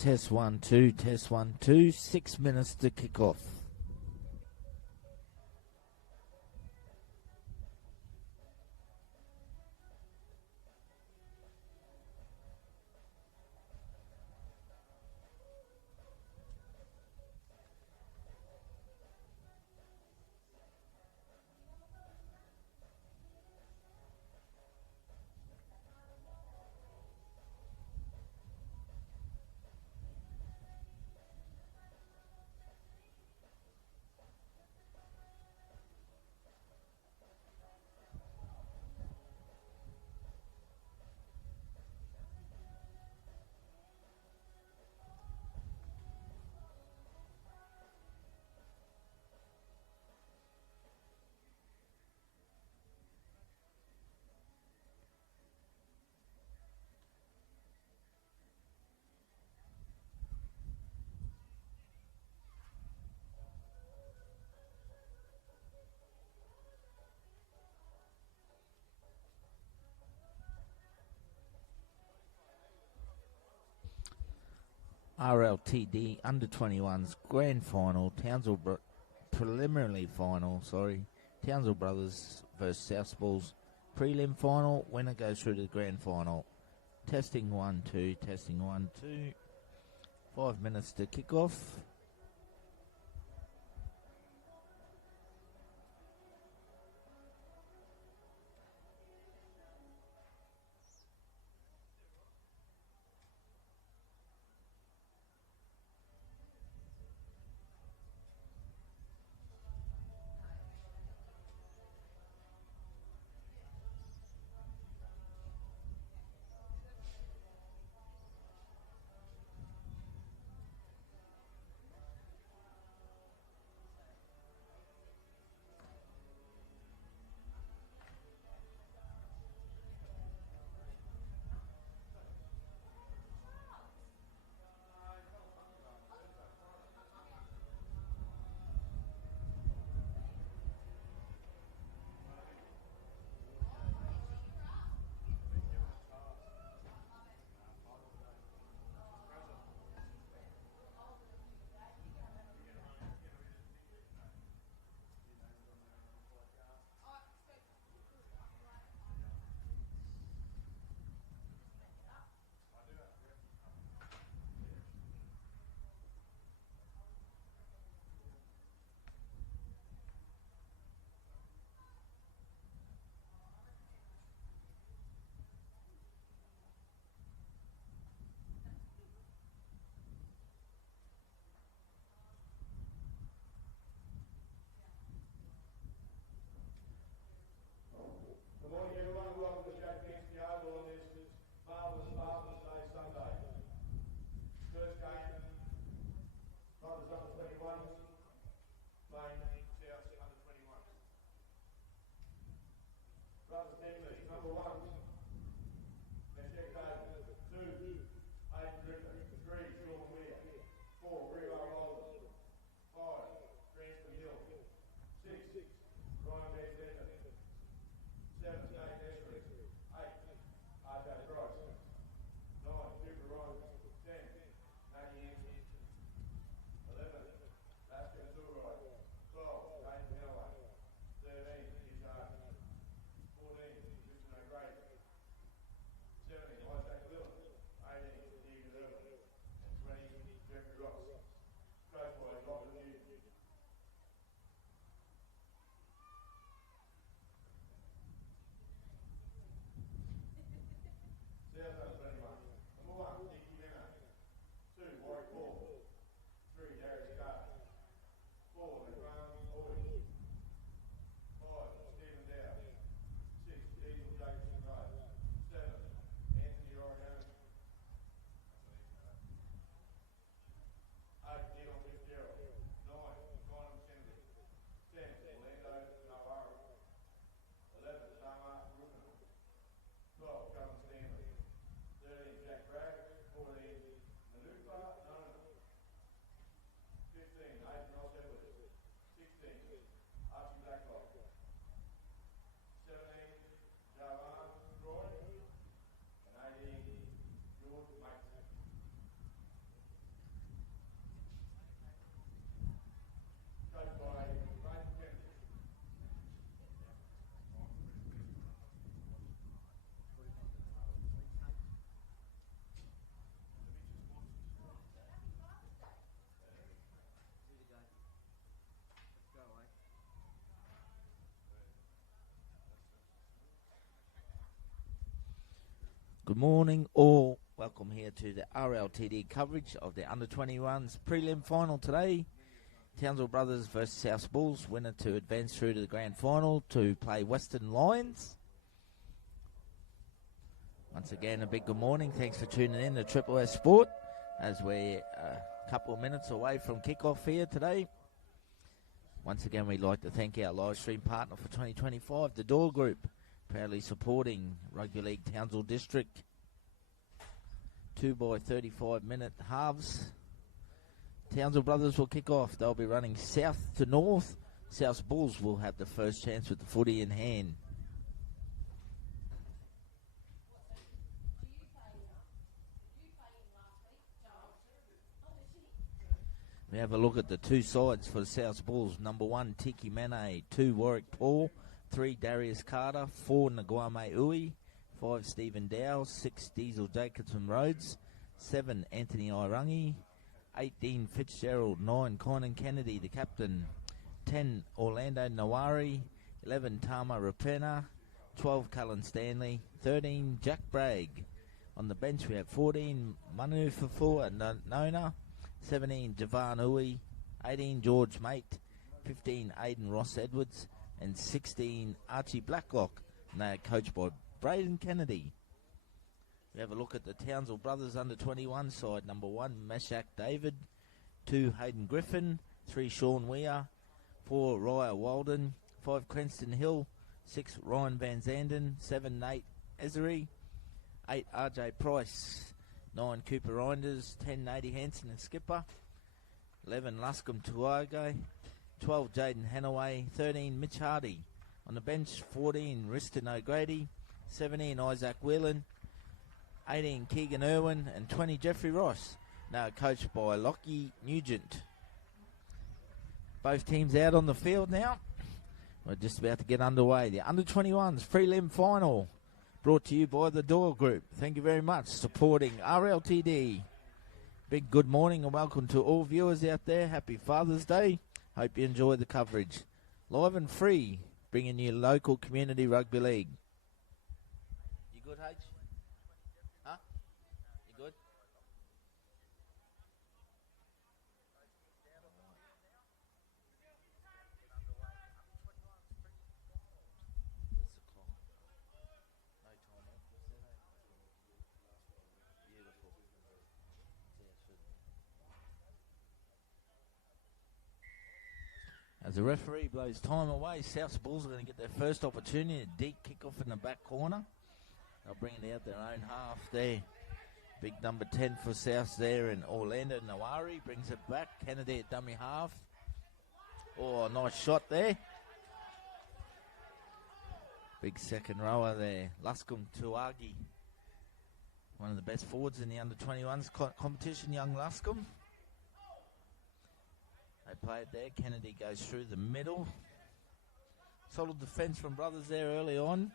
Test 1 2, test 1 2, 6 minutes to kick off. RLTD under 21s grand final, Townsville preliminary final, Townsville Brothers versus Southballs prelim final. Winner goes through to the grand final. Testing 1 2, testing 1 2. 5 minutes to kick off. Good morning, all. Welcome here to the RLTD coverage of the under-21s prelim final today. Townsville Brothers versus South Bulls, winner to advance through to the grand final to play Western Lions. Once again, a big good morning. Thanks for tuning in to Triple S Sport as we're a couple of minutes away from kickoff here today. Once again, we'd like to thank our live stream partner for 2025, the Door Group, proudly supporting Rugby League Townsville District. 2 by 35-minute halves. Townsville Brothers will kick off. They'll be running south to north. South Bulls will have the first chance with the footy in hand. We have a look at the two sides for the South Bulls. Number 1, Tiki Mane. 2, Warwick Paul. 3, Darius Carter. 4, Naguame Ui. 5, Stephen Dow. 6, Diesel Jacobson Rhodes. 7, Anthony Irangi. 18, Fitzgerald. 9, Kynan Kennedy, the captain. 10, Orlando Nawari. 11, Tama Rapena. 12, Cullen Stanley. 13, Jack Bragg. On the bench we have 14, Manu Fafua Nona. 17, Javan Ui. 18, George Mate. 15, Aidan Ross Edwards. And 16, Archie Blacklock. And they are coached by Braden Kennedy. We have a look at the Townsville Brothers under-21 side. Number 1, Meshach David. 2, Hayden Griffin. 3, Sean Weir. 4, Raya Walden. 5, Cranston Hill. 6, Ryan Van Zanden. 7, Nate Ezery. 8, RJ Price. 9, Cooper Reinders. 10, Nady Hansen and skipper. 11, Luscombe Tuage. 12, Jaden Hanaway. 13, Mitch Hardy. On the bench, 14, Riston O'Grady. 17, Isaac Whelan. 18, Keegan Irwin. And 20, Jeffrey Ross. Now coached by Lockie Nugent. Both teams out on the field now. We're just about to get underway. The under-21s prelim final. Brought to you by the Door Group. Thank you very much. Supporting RLTD. Big good morning and welcome to all viewers out there. Happy Father's Day. Hope you enjoy the coverage. Live and free. Bringing you local community rugby league. You good, H? Huh? You good? As the referee blows time away, South Bulls are going to get their first opportunity. A deep kick-off in the back corner. They'll bring it out their own half there. Big number 10 for South there, and Orlando Nawari brings it back. Kennedy at dummy half. Oh, nice shot there. Big second rower there. Luscombe Tuagi. One of the best forwards in the under-21s competition, young Luscombe. They play it there. Kennedy goes through the middle. Solid defence from Brothers there early on.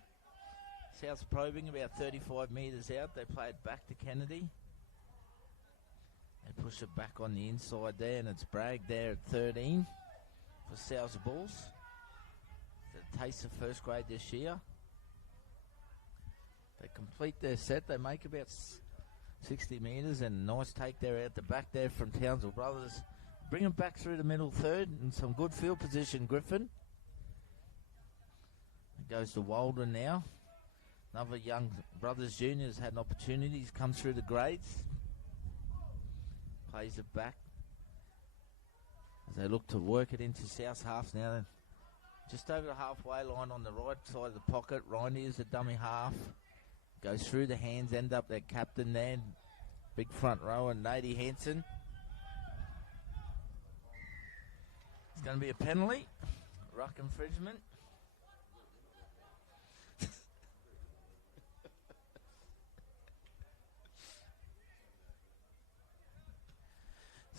South's probing about 35 metres out. They play it back to Kennedy. They push it back on the inside there, and it's Bragg there at 13 for South Bulls. The taste of first grade this year. They complete their set. They make about 60 metres, and nice take there out the back there from Townsville Brothers. Bring him back through the middle third and some good field position, Griffin. It goes to Walden now. Another young Brothers Junior has had an opportunity. He's come through the grades. Plays it back. As they look to work it into South half now. They're just over the halfway line on the right side of the pocket. Rindy is the dummy half. Goes through the hands, end up their captain there. Big front row and Nady Hansen. It's going to be a penalty. Ruck infringement.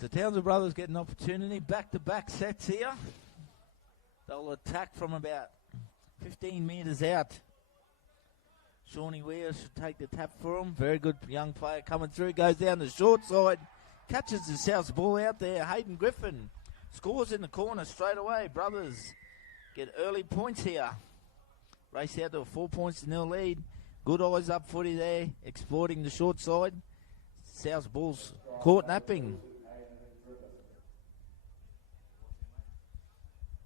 So Townsville Brothers get an opportunity. Back-to-back sets here. They'll attack from about 15 metres out. Shawnee Weir should take the tap for him. Very good young player coming through. Goes down the short side. Catches the South ball out there. Hayden Griffin scores in the corner straight away. Brothers get early points here. Race out to a 4-0 lead. Good eyes up footy there, exploiting the short side. South Bulls caught napping.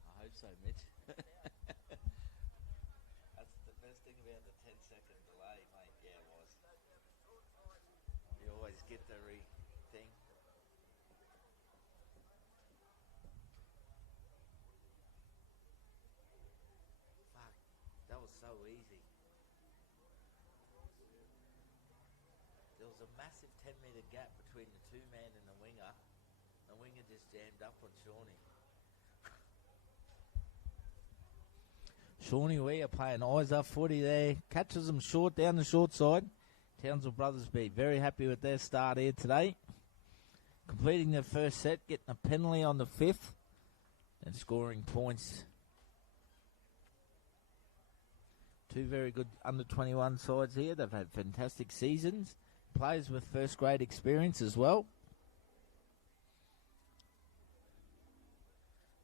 I hope so, Mitch. That's the best thing about the 10-second delay, mate. Yeah, it was. You always get the thing. Fuck, that was so easy. There was a massive 10-metre gap between the two-man and the winger. The winger just jammed up on Shawnee. Shawnee Wee are playing eyes up footy there. Catches them short down the short side. Townsville Brothers be very happy with their start here today. Completing their first set, getting a penalty on the fifth, and scoring points. Two very good under-21 sides here. They've had fantastic seasons. Players with first-grade experience as well.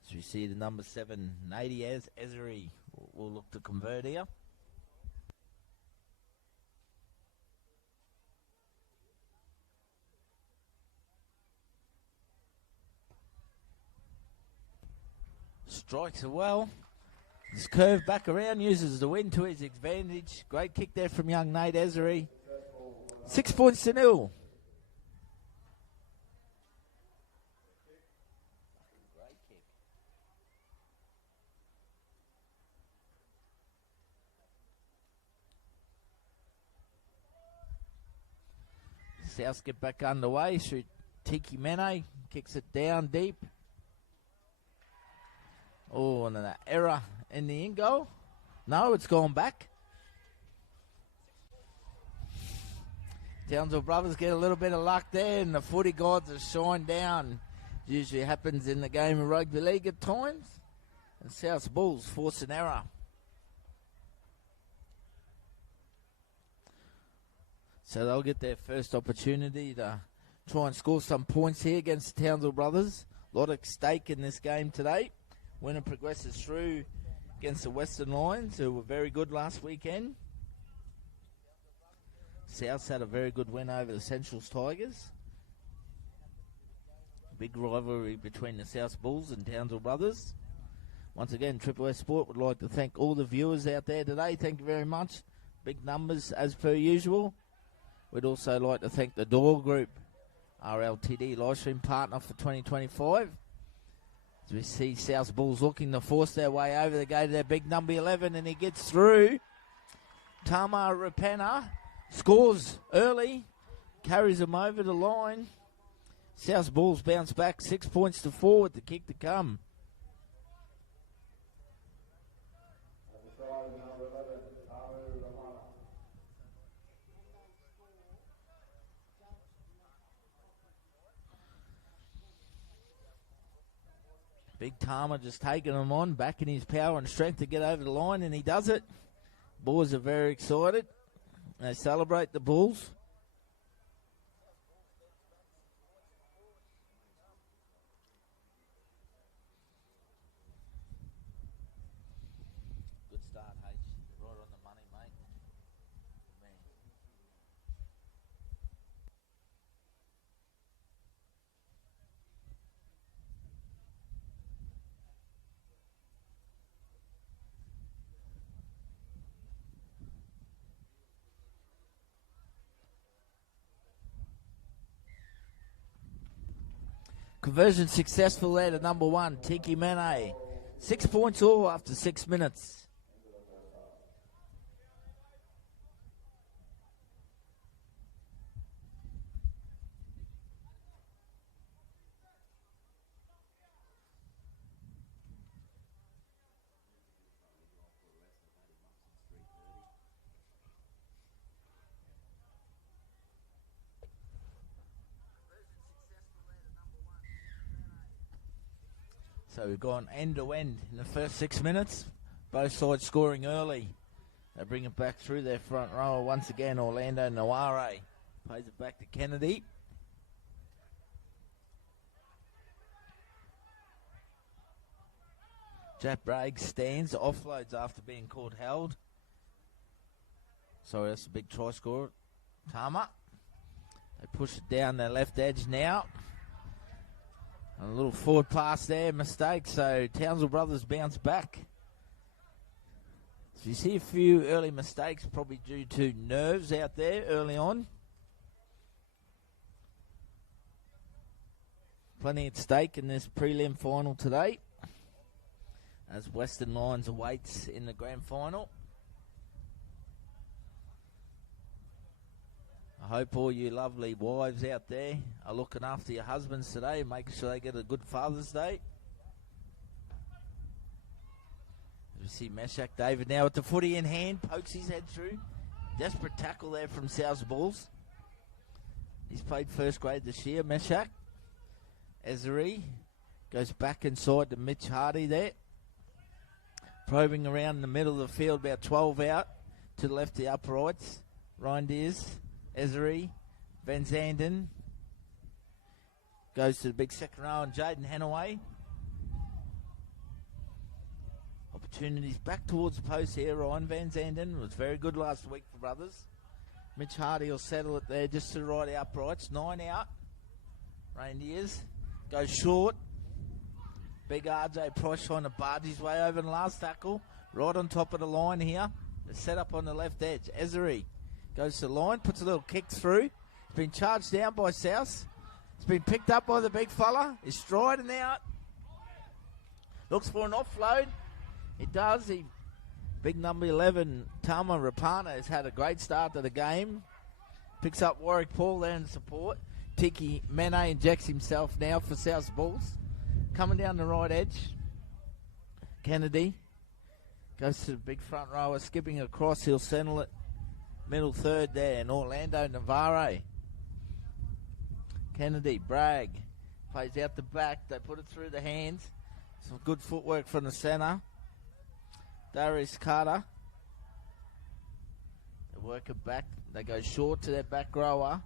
So we see the number 7, Nady Ezeri, will look to convert here. Strikes it well. This curve back around, uses the wind to his advantage. Great kick there from young Nate Ezeri. 6 points to 0. Great kick. South get back underway. Shoot Tiki Mene. Kicks it down deep. Oh, and an error in the in goal. No, it's gone back. Townsville Brothers get a little bit of luck there, and the footy gods are shined down. Usually happens in the game of rugby league at times. And South Bulls force an error. So they'll get their first opportunity to try and score some points here against the Townsville Brothers. A lot at stake in this game today. Winner progresses through against the Western Lions, who were very good last weekend. South's had a very good win over the Centrals Tigers. Big rivalry between the South Bulls and Townsville Brothers. Once again, Triple S Sport would like to thank all the viewers out there today. Thank you very much. Big numbers as per usual. We'd also like to thank the Door Group, RLTD livestream partner for 2025. As we see South Bulls looking to force their way over. They go to their big number 11 and he gets through. Tama Rapana scores early, carries them over the line. South Bulls bounce back 6 points to 4 with the kick to come. Big Tama just taking him on, backing his power and strength to get over the line, and he does it. Boys are very excited. They celebrate the Bulls. Good start, H. Right on the money, mate. Man. Conversion successful there to number 1, Tiki Mene. 6 points all after 6 minutes. So we've gone end to end in the first 6 minutes. Both sides scoring early. They bring it back through their front row once again. Orlando Naware plays it back to Kennedy. Jack Bragg stands, offloads after being caught held. Sorry, that's a big try scorer. Tama. They push it down their left edge now. A little forward pass there, mistake. So Townsville Brothers bounce back. So you see a few early mistakes, probably due to nerves out there early on. Plenty at stake in this prelim final today, as Western Lions awaits in the grand final. I hope all you lovely wives out there are looking after your husbands today, making sure they get a good Father's Day. As we see Meshach David now with the footy in hand, pokes his head through. Desperate tackle there from South Bulls. He's played first grade this year, Meshach. Ezeri goes back inside to Mitch Hardy there. Probing around in the middle of the field, about 12 out. To the left, the uprights. Reindeers, Ezeri, Van Zanden. Goes to the big second row and Jaden Hanaway. Opportunities back towards the post here. Ryan Van Zanden was very good last week for Brothers. Mitch Hardy will settle it there just to the right, the uprights. 9 out. Reindeers. Goes short. Big RJ Price trying to barge his way over the last tackle. Right on top of the line here. The set up on the left edge. Ezeri goes to the line, puts a little kick through. It's been charged down by South. It's been picked up by the big fella. He's striding out. Looks for an offload. It does. Big number 11, Tama Rapana, has had a great start to the game. Picks up Warwick Paul there in support. Tiki Mene injects himself now for South Bulls. Coming down the right edge. Kennedy goes to the big front rower, skipping across. He'll settle it middle third there. And Orlando Navarre. Kennedy, Bragg. Plays out the back. They put it through the hands. Some good footwork from the centre. Darius Carter. They work it back. They go short to their back rower.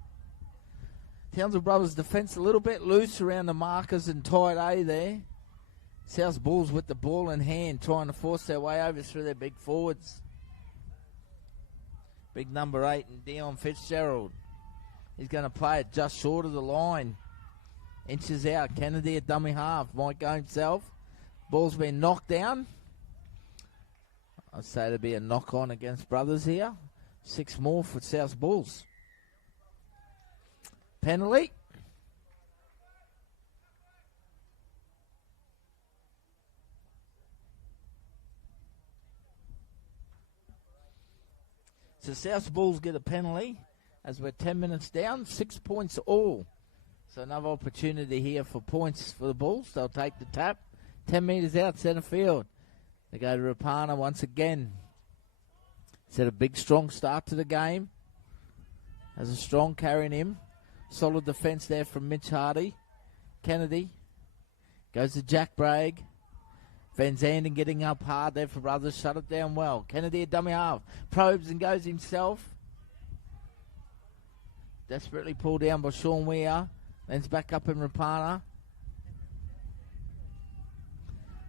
Townsville Brothers defence a little bit loose around the markers and tight A there. South Bulls with the ball in hand, trying to force their way over through their big forwards. Big number 8 and Dion Fitzgerald. He's going to play it just short of the line. Inches out. Kennedy at dummy half. Might go himself. Ball's been knocked down. I'd say there'd be a knock on against Brothers here. 6 more for South Bulls. Penalty. So South Bulls get a penalty as we're 10 minutes down, 6 points all. So another opportunity here for points for the Bulls. They'll take the tap. 10 metres out, centre field. They go to Rapana once again. He's had a big, strong start to the game. Has a strong carrying him. Solid defence there from Mitch Hardy. Kennedy goes to Jack Bragg. Van Zanden getting up hard there for Brothers. Shut it down well. Kennedy at dummy half. Probes and goes himself. Desperately pulled down by Sean Weir. Then's back up in Rapana.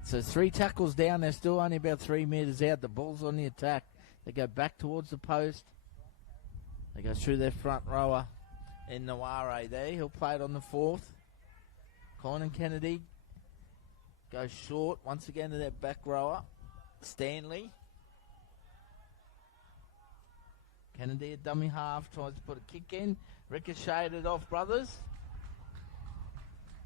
So 3 tackles down. They're still only about 3 metres out. The Bulls on the attack. They go back towards the post. They go through their front rower. In Naware there. He'll play it on the 4th. Conan Kennedy goes short once again to that back rower. Stanley. Kennedy at dummy half. Tries to put a kick in. Ricocheted off Brothers.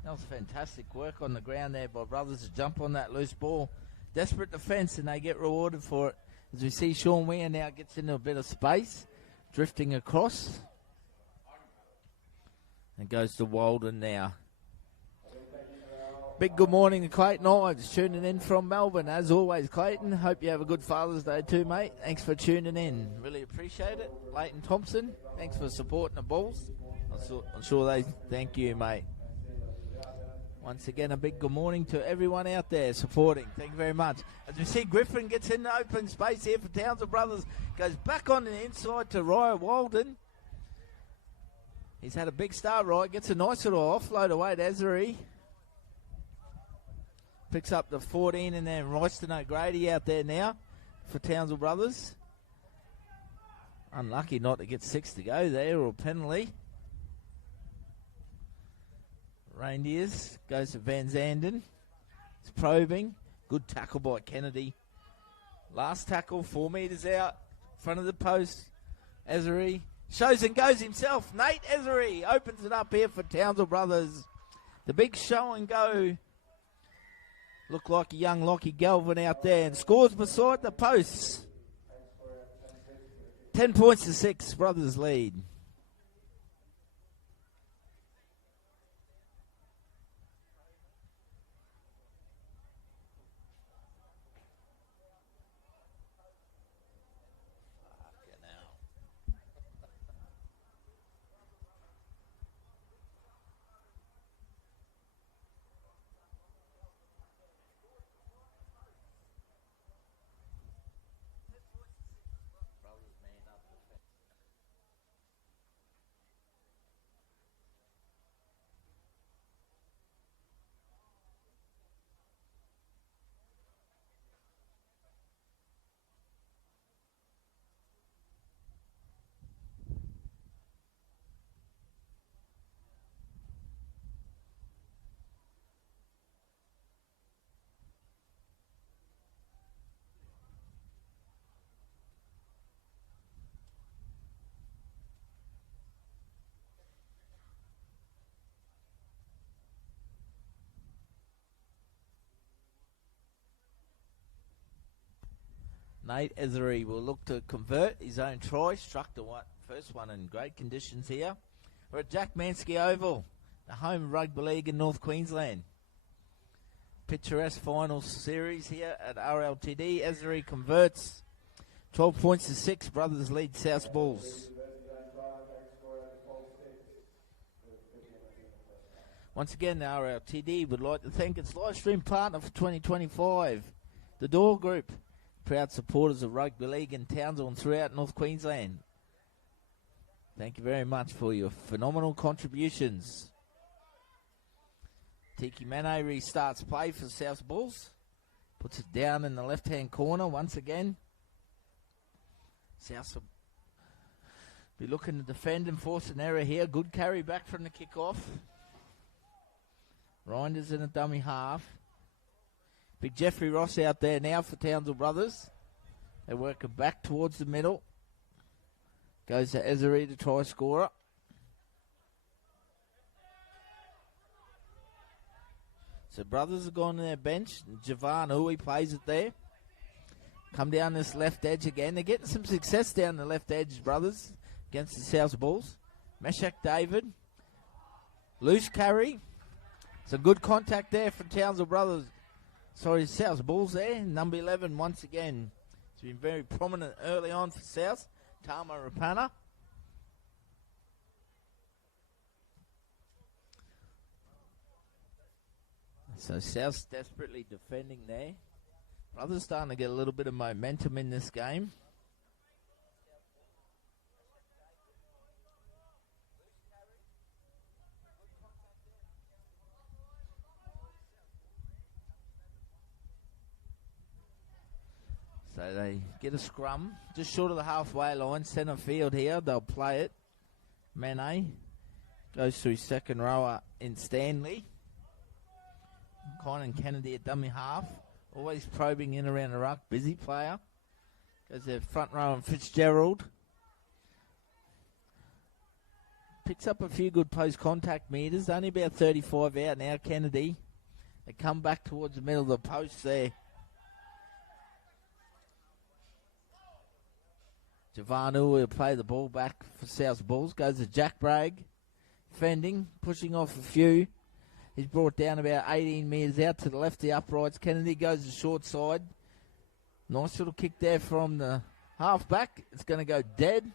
That was fantastic work on the ground there by Brothers to jump on that loose ball. Desperate defence and they get rewarded for it. As we see Sean Weir now gets into a bit of space. Drifting across. And goes to Walden now. Big good morning to Clayton Ives, tuning in from Melbourne. As always, Clayton, hope you have a good Father's Day too, mate. Thanks for tuning in. Really appreciate it. Leighton Thompson, thanks for supporting the Bulls. I'm sure they thank you, mate. Once again, a big good morning to everyone out there supporting. Thank you very much. As we see, Griffin gets in the open space here for Townsville Brothers. Goes back on the inside to Ryan Walden. He's had a big start, right? Gets a nice little offload away to Ezeri. Picks up the 14 and then Royston O'Grady out there now for Townsville Brothers. Unlucky not to get 6 to go there, or penalty. Reindeers goes to Van Zanden. It's probing. Good tackle by Kennedy. Last tackle, 4 metres out. Front of the post. Ezery shows and goes himself. Nate Ezery opens it up here for Townsville Brothers. The big show and go. Looked like a young Lockie Galvin out there, and scores beside the posts. 10 points to 6, Brothers lead. Nate Ethery will look to convert his own try. Struck the first one in great conditions here. We're at Jack Mansky Oval, the home of rugby league in North Queensland. Picturesque final series here at RLTD. Ethery converts. 12 points to 6. Brothers lead South Bulls. Once again, the RLTD would like to thank its live stream partner for 2025, the Door Group. Proud supporters of rugby league in Townsville and throughout North Queensland. Thank you very much for your phenomenal contributions. Tiki Mane restarts play for South Bulls. Puts it down in the left-hand corner once again. South will be looking to defend and force an error here. Good carry back from the kickoff. Reinders in a dummy half. Big Jeffrey Ross out there now for Townsville Brothers. They work it back towards the middle. Goes to Ezery, the try scorer. So Brothers have gone to their bench. Javan Hui plays it there. Come down this left edge again. They're getting some success down the left edge, Brothers, against the South Bulls. Meshach David. Loose carry. Some good contact there from Townsville Brothers. Sorry, South Bulls there. Number 11 once again. It's been very prominent early on for South. Tama Rapana. So South's desperately defending there. Brothers starting to get a little bit of momentum in this game. So they get a scrum just short of the halfway line, centre field here. They'll play it. Mane goes through second rower in Stanley. Conan Kennedy at dummy half. Always probing in around the ruck. Busy player. Goes their front row and Fitzgerald. Picks up a few good post contact meters. Only about 35 out now, Kennedy. They come back towards the middle of the post there. Javanu will play the ball back for South Bulls. Goes to Jack Bragg. Fending, pushing off a few. He's brought down about 18 metres out to the left, the uprights. Kennedy goes to short side. Nice little kick there from the halfback. It's going to go dead.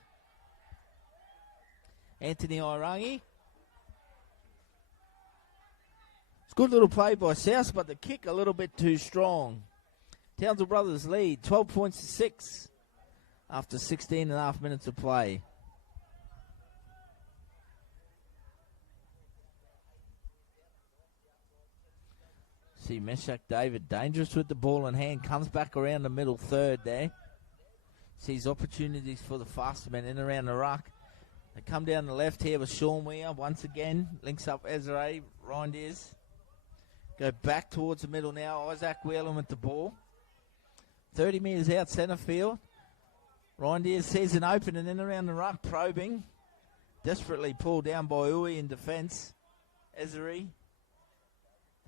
Anthony Irangi. It's a good little play by South, but the kick a little bit too strong. Townsville Brothers lead 12 points to 6 after 16 and a half minutes of play. See Meshach David dangerous with the ball in hand. Comes back around the middle third there. Sees opportunities for the faster men in and around the ruck. They come down the left here with Sean Weir once again. Links up Ezra, Ryan Deers. Go back towards the middle now. Isaac Whelan with the ball. 30 metres out centre field. Ryan Deers sees an open and in around the ruck, probing. Desperately pulled down by Uwe in defence. Ezra.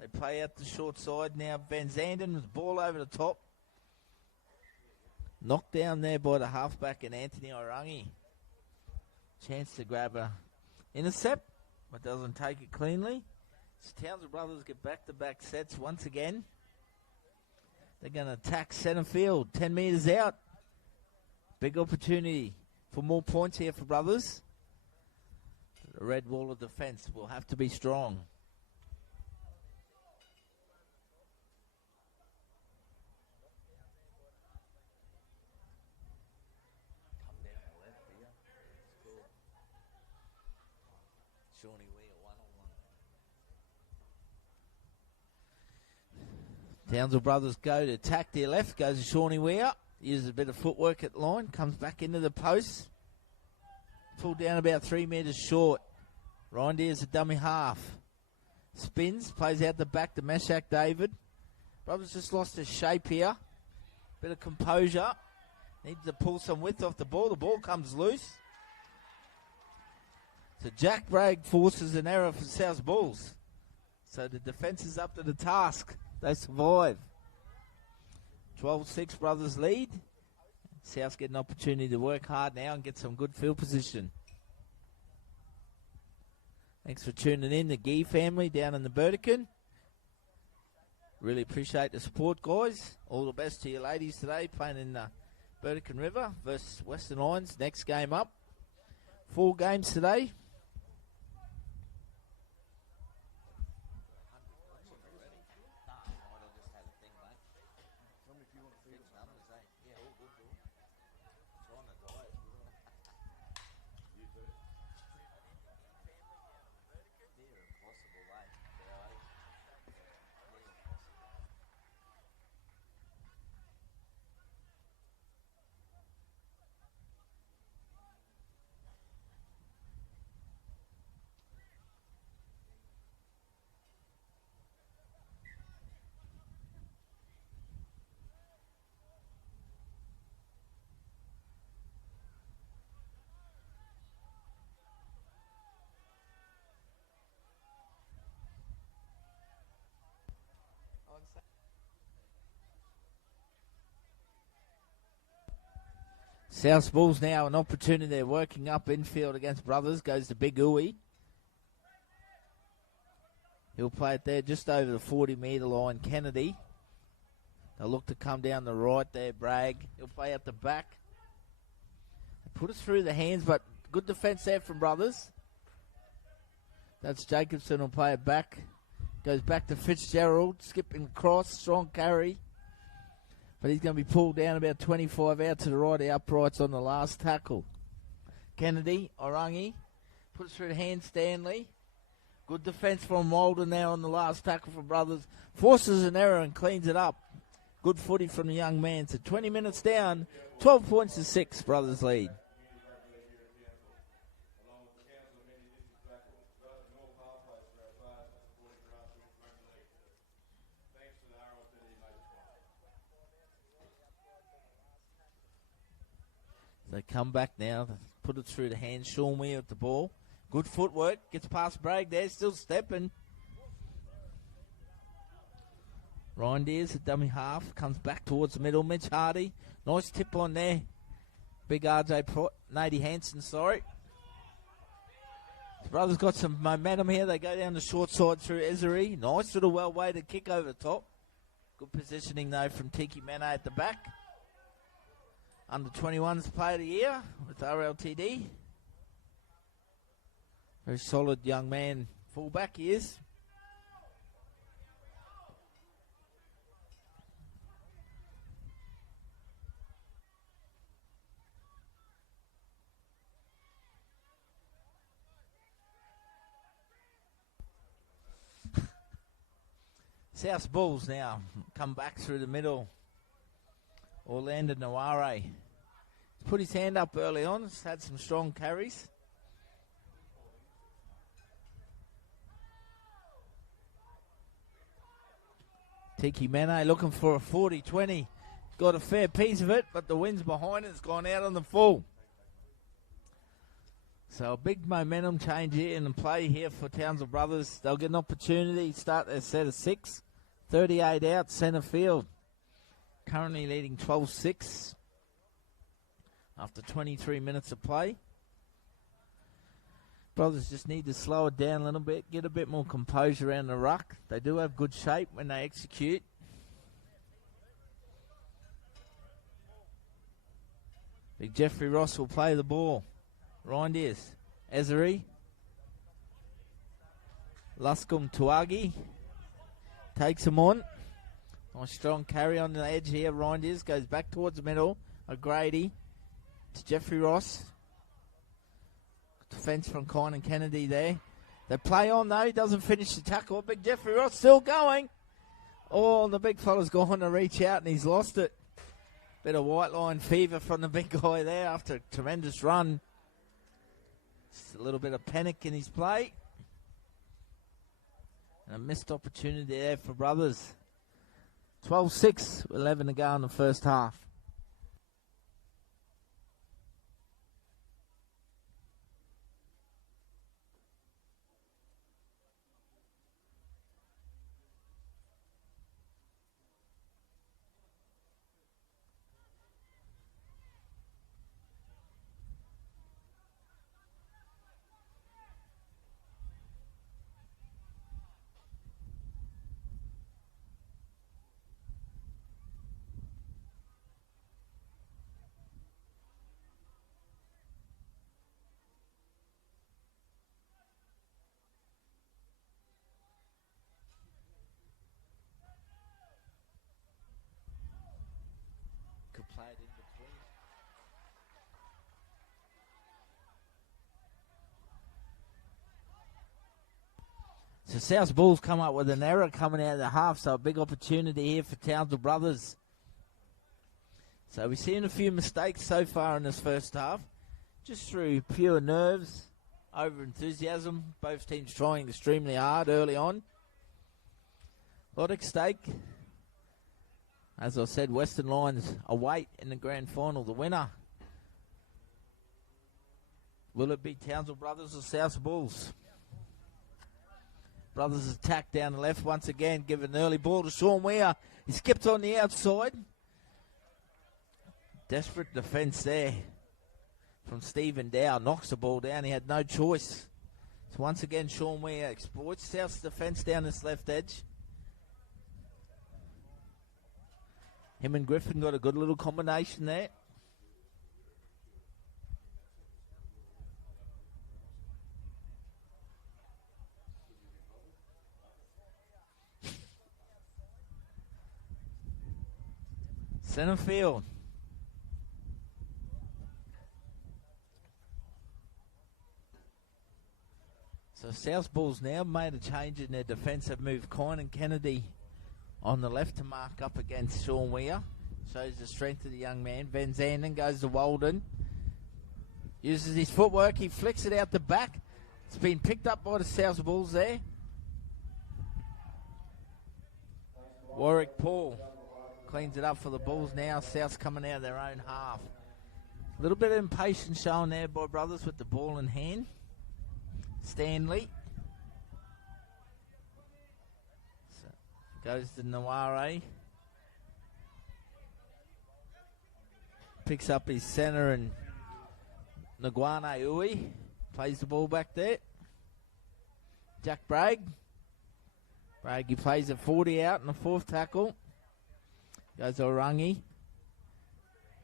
They play out the short side now. Van Zanden with the ball over the top. Knocked down there by the halfback and Anthony Orangi. Chance to grab a intercept, but doesn't take it cleanly. So Townsville Brothers get back-to-back sets once again. They're going to attack centre field, 10 metres out. Big opportunity for more points here for Brothers. The red wall of defence will have to be strong. Townsville Brothers go to attack their left. Goes to Shawnee Weir. Uses a bit of footwork at the line. Comes back into the post. Pulled down about 3 metres short. Ryan Deers a dummy half. Spins. Plays out the back to Meshach David. Brothers just lost his shape here. Bit of composure. Needs to pull some width off the ball. The ball comes loose. So Jack Bragg forces an error for South Bulls. So the defence is up to the task. They survive. 12-6 Brothers lead. South get an opportunity to work hard now and get some good field position. Thanks for tuning in, the Gee family down in the Burdekin. Really appreciate the support, guys. All the best to you ladies today, playing in the Burdekin River versus Western Lions. Next game up. 4 games today. South Bulls now an opportunity. They're working up infield against Brothers. Goes to Big Uwe. He'll play it there just over the 40-metre line. Kennedy. They'll look to come down the right there. Bragg. He'll play out the back. Put us through the hands, but good defence there from Brothers. That's Jacobson will play it back. Goes back to Fitzgerald. Skipping across. Strong carry. But he's going to be pulled down about 25 out to the right. The uprights on the last tackle. Kennedy, Orangi. Puts through the hand, Stanley. Good defence from Walden now on the last tackle for Brothers. Forces an error and cleans it up. Good footy from the young man. So 20 minutes down. 12 points to 6. Brothers lead. They come back now, put it through the hands. Sean Weir with the ball. Good footwork, gets past Bragg there, still stepping. Ryan Deers, a dummy half, comes back towards the middle. Mitch Hardy, nice tip on there. Big RJ Nady Hansen, sorry. The Brothers got some momentum here. They go down the short side through Ezeri. Nice little well-weighted kick over the top. Good positioning though from Tiki Mane at the back. Under 21's player of the year with RLTD. Very solid young man, fullback he is. South Bulls now come back through the middle. Orlando Noire Put his hand up early on. He's had some strong carries. Tiki Mane looking for a 40-20. Got a fair piece of it, but the wind's behind it. It's gone out on the full. So a big momentum change here in the play here for Townsville Brothers. They'll get an opportunity to start their set of 6. 38 out, centre field. Currently leading 12-6 after 23 minutes of play. Brothers just need to slow it down a little bit, get a bit more composure around the ruck. They do have good shape when they execute. Big Jeffrey Ross will play the ball. Reindeers, Ezeri, Luscombe Tuagi takes him on. Nice strong carry on the edge here. Reindeers goes back towards the middle. O'Grady to Jeffrey Ross. Defence from Kynan Kennedy there. They play on though. He doesn't finish the tackle. Big Jeffrey Ross still going. Oh, the big fella's gone to reach out and he's lost it. Bit of white line fever from the big guy there after a tremendous run. Just a little bit of panic in his play. And a missed opportunity there for Brothers. 12-6, 11 to go in the first half. Played in between. So South Bulls come up with an error coming out of the half, so a big opportunity here for Townsville Brothers. So we've seen a few mistakes so far in this first half, just through pure nerves, over enthusiasm. Both teams trying extremely hard early on. A lot at stake. As I said, Western Lions await in the grand final. The winner. Will it be Townsville Brothers or South Bulls? Brothers attack down the left once again. Give an early ball to Sean Weir. He skipped on the outside. Desperate defence there from Stephen Dow. Knocks the ball down. He had no choice. So once again, Sean Weir exploits South's defence down this left edge. Him and Griffin got a good little combination there. Centre field. So South Bulls now made a change in their defence. Have moved Kynan Kennedy on the left to mark up against Sean Weir. Shows the strength of the young man. Van Zanden goes to Walden. Uses his footwork. He flicks it out the back. It's been picked up by the South Bulls there. Warwick Paul cleans it up for the Bulls now. South's coming out of their own half. A little bit of impatience shown there by Brothers with the ball in hand. Stanley. Goes to Naware. Picks up his centre and Nguane Ui. Plays the ball back there. Jack Bragg. Bragg, he plays at 40 out in the fourth tackle. Goes to Orangi.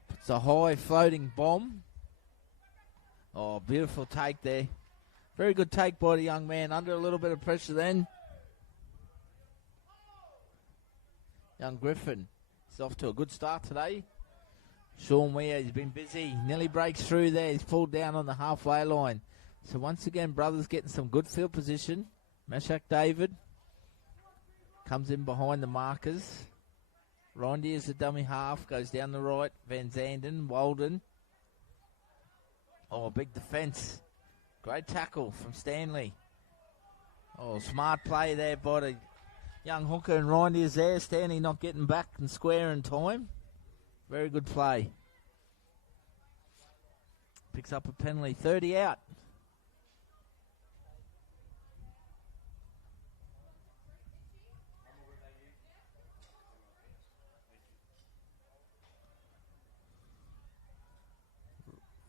Puts a high floating bomb. Oh, beautiful take there. Very good take by the young man. Under a little bit of pressure then. Young Griffin is off to a good start today. Sean Weir, he's been busy. Nearly breaks through there. He's pulled down on the halfway line. So once again, Brothers getting some good field position. Meshach David comes in behind the markers. Rondy is the dummy half. Goes down the right. Van Zanden, Walden. Oh, big defence. Great tackle from Stanley. Oh, smart play there by the young hooker, and Rindy is there. Stanley not getting back and square in time. Very good play. Picks up a penalty. 30 out.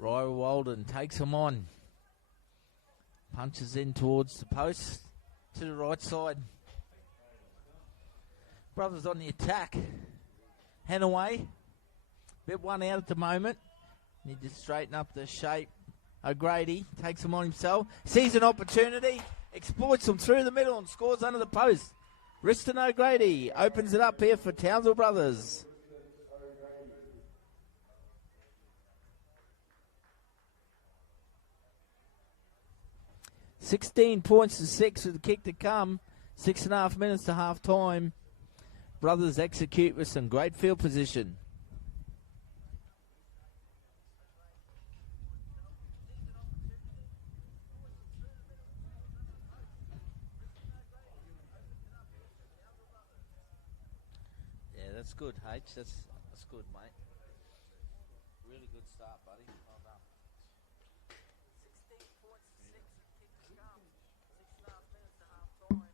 Roy Walden takes him on. Punches in towards the post to the right side. Brothers on the attack. Hanaway. Bit one out at the moment. Need to straighten up the shape. O'Grady takes him on himself. Sees an opportunity. Exploits him through the middle and scores under the post. Riston O'Grady opens it up here for Townsville Brothers. $16 points to 6 with the kick to come. 6.5 minutes to half time. Brothers execute with some great field position. Yeah, that's good, H. That's good, mate. Really good start, buddy. Well done. 16 points to 6 with the kick to come. 6.5 minutes to half time.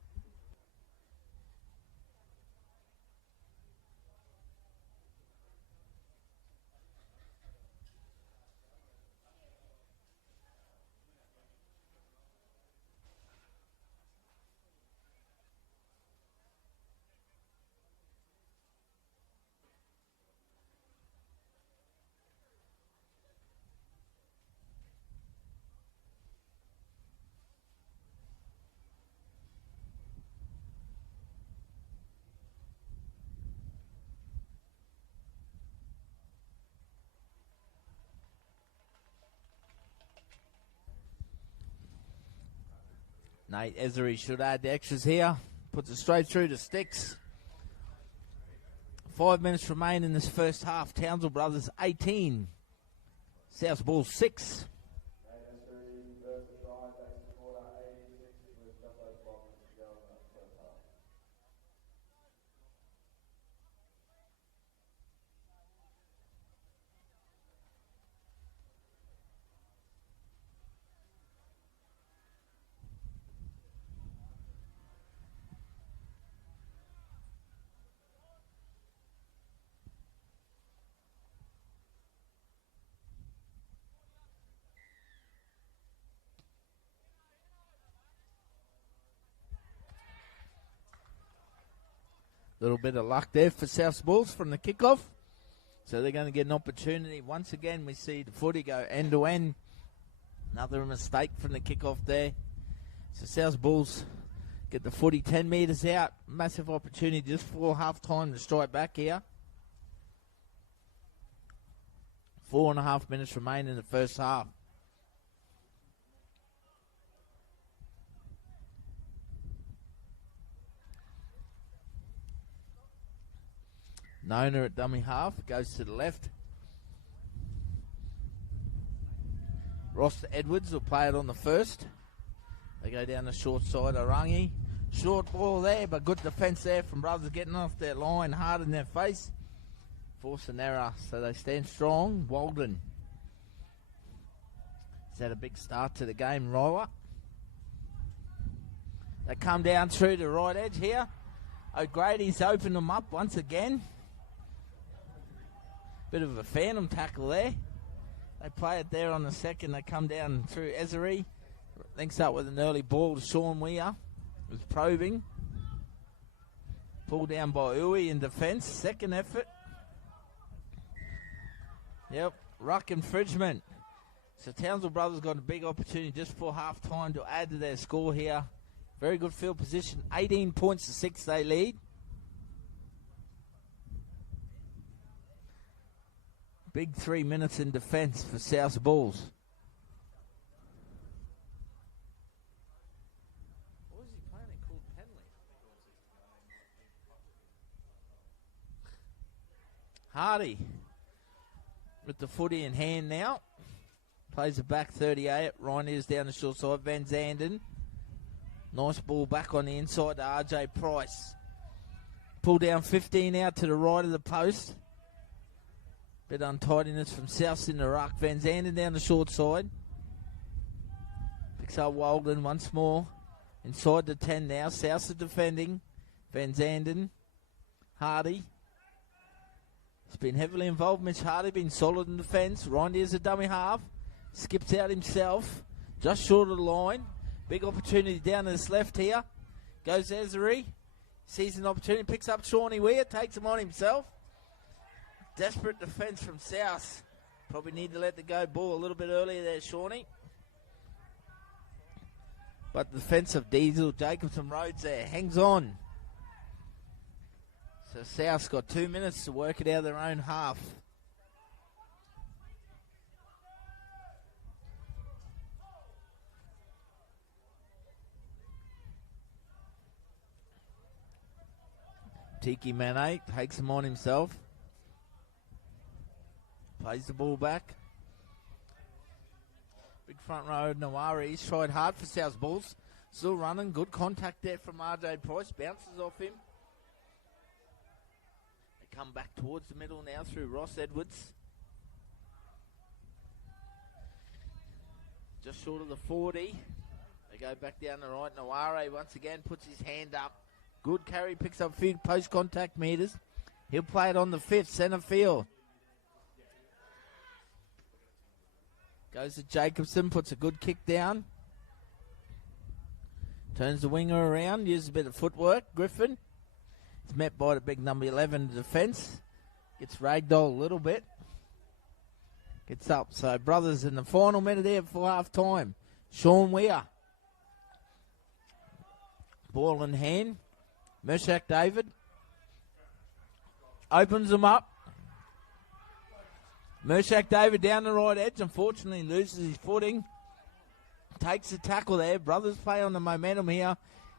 Nate Ezery should add the extras here. Puts it straight through to Sticks. 5 minutes remain in this first half. Townsville Brothers 18. South Bulls 6. Little bit of luck there for South Bulls from the kickoff. So they're going to get an opportunity. Once again, we see the footy go end to end. Another mistake from the kickoff there. So South Bulls get the footy 10 metres out. Massive opportunity just for half time to strike back here. 4.5 minutes remain in the first half. Nona at dummy half, goes to the left. Ross Edwards will play it on the first. They go down the short side, Orangi. Short ball there, but good defence there from Brothers getting off their line, hard in their face. Force an error, so they stand strong. Walden has had a big start to the game, Ryla. They come down through the right edge here. O'Grady's opened them up once again. Bit of a phantom tackle there. They play it there on the second. They come down through Ezery. Links up with an early ball to Sean Weir, who's probing. Pulled down by Uwe in defence. Second effort. Yep, ruck infringement. So Townsville Brothers got a big opportunity just for half time to add to their score here. Very good field position. 18 points to 6 they lead. Big 3 minutes in defence for South Bulls. What was he playing? He called Penley. Hardy with the footy in hand now. Plays it back 38. Ryan is down the short side. Van Zanden. Nice ball back on the inside to RJ Price. Pull down 15 out to the right of the post. Bit untidiness from South in the ruck. Van Zanden down the short side. Picks up Walden once more. Inside the 10 now. South is defending. Van Zanden. Hardy. He's been heavily involved. Mitch Hardy been solid in defence. Rindy is a dummy half. Skips out himself. Just short of the line. Big opportunity down to his left here. Goes Ezri. Sees an opportunity. Picks up Shawnee Weir. Takes him on himself. Desperate defence from South. Probably need to let the go ball a little bit earlier there, Shawnee. But the defence of Diesel, Jacobson, Rhodes there. Hangs on. So South's got 2 minutes to work it out of their own half. Tiki Mane takes him on himself. Plays the ball back. Big front row, Nawari. He's tried hard for South's balls. Still running. Good contact there from RJ Price. Bounces off him. They come back towards the middle now through Ross Edwards. Just short of the 40. They go back down the right. Nawari once again puts his hand up. Good carry, picks up a few post-contact meters. He'll play it on the 5th, centre field. Goes to Jacobson, puts a good kick down. Turns the winger around, uses a bit of footwork. Griffin is met by the big number 11 defence. Gets ragdolled a little bit. Gets up. So, brothers in the final minute here for half-time. Sean Weir. Ball in hand. Mershak David opens them up. Mershak David down the right edge. Unfortunately, loses his footing. Takes the tackle there. Brothers play on the momentum here.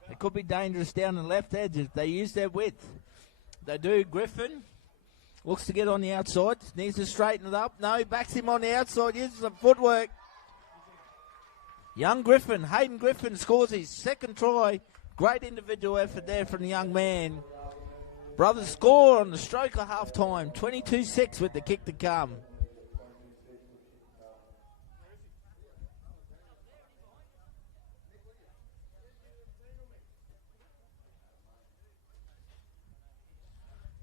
It could be dangerous down the left edge if they use their width. They do. Griffin looks to get on the outside. Needs to straighten it up. No, he backs him on the outside. Uses some footwork. Young Griffin, Hayden Griffin, scores his second try. Great individual effort there from the young man. Brothers score on the stroke of half-time. 22-6 with the kick to come.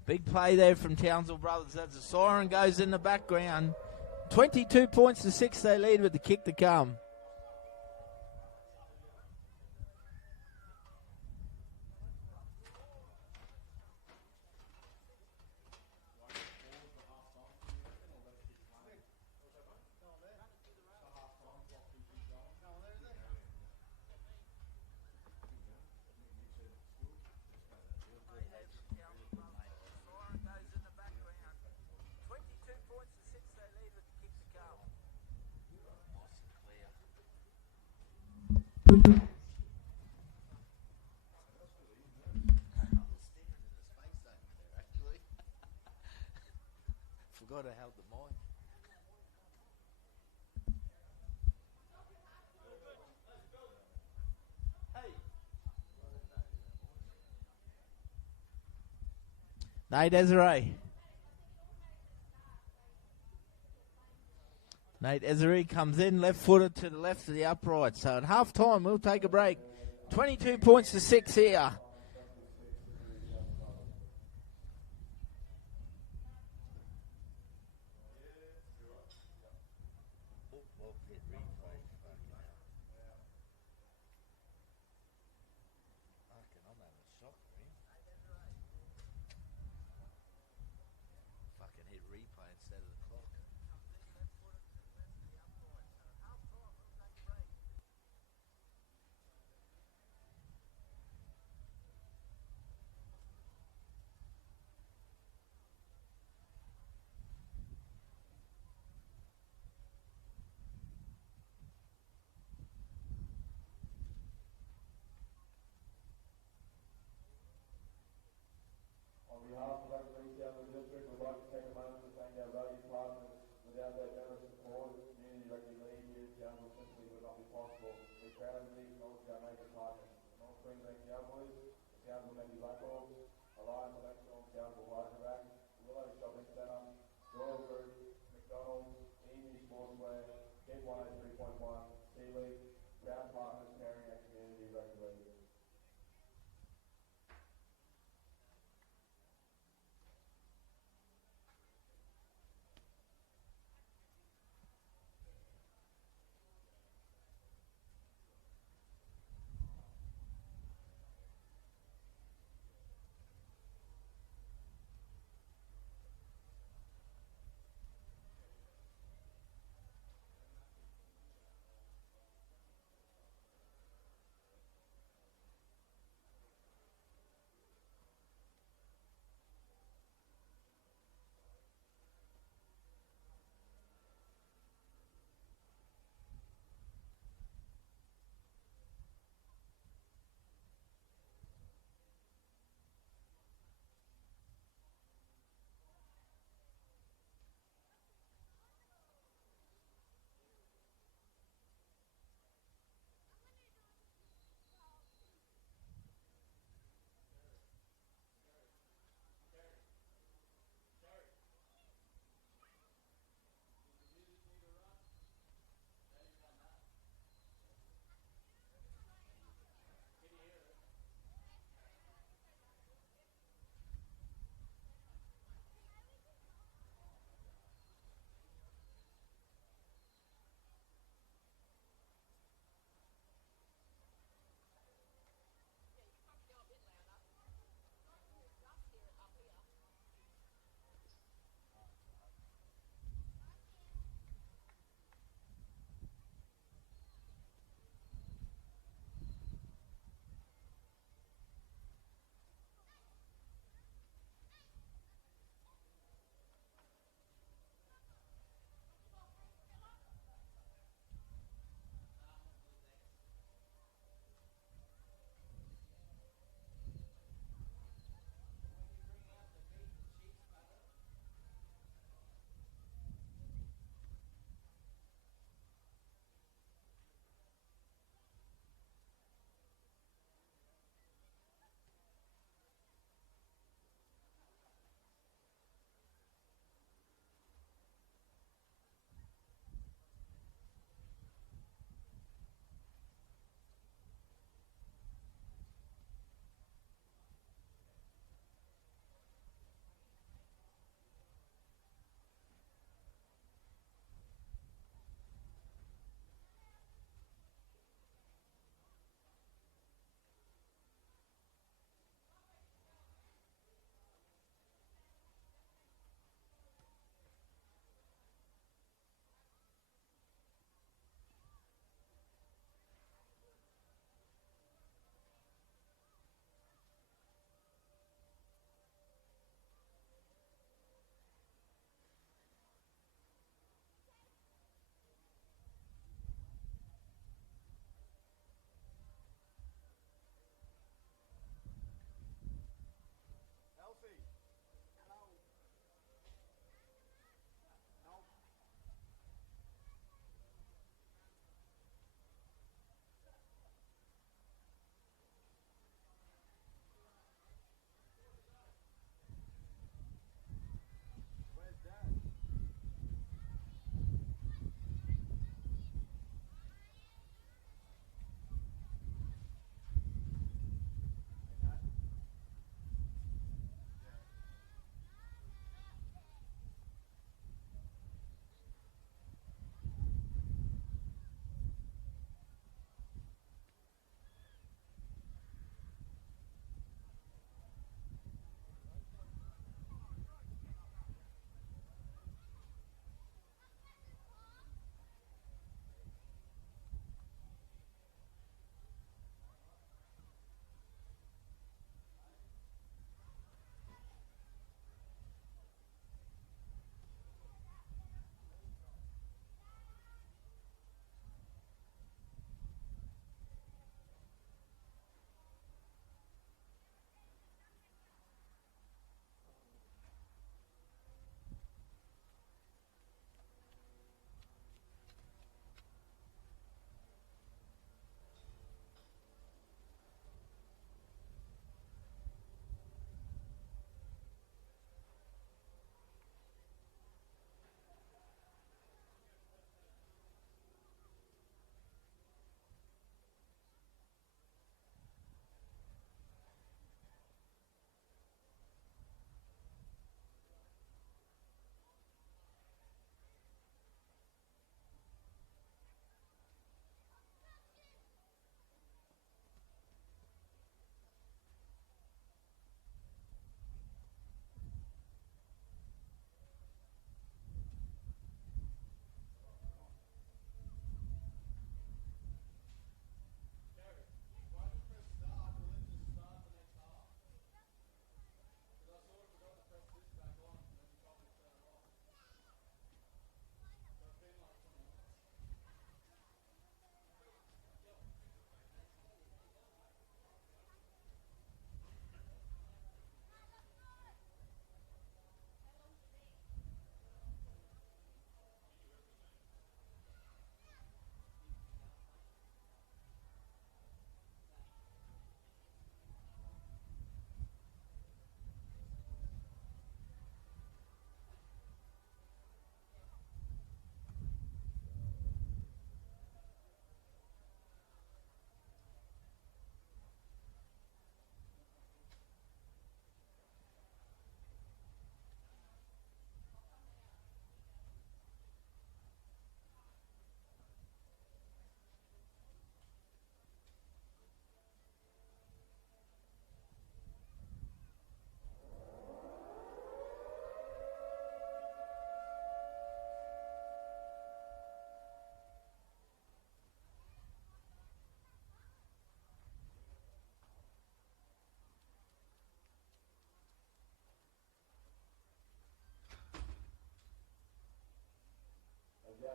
Big play there from Townsville Brothers as the siren goes in the background. 22 points to 6 they lead with the kick to come. Forgot I held the mic. Nate Ezra. Nate Ezra comes in, left-footed to the left of the upright. So at half-time, we'll take a break. 22 points to 6 here.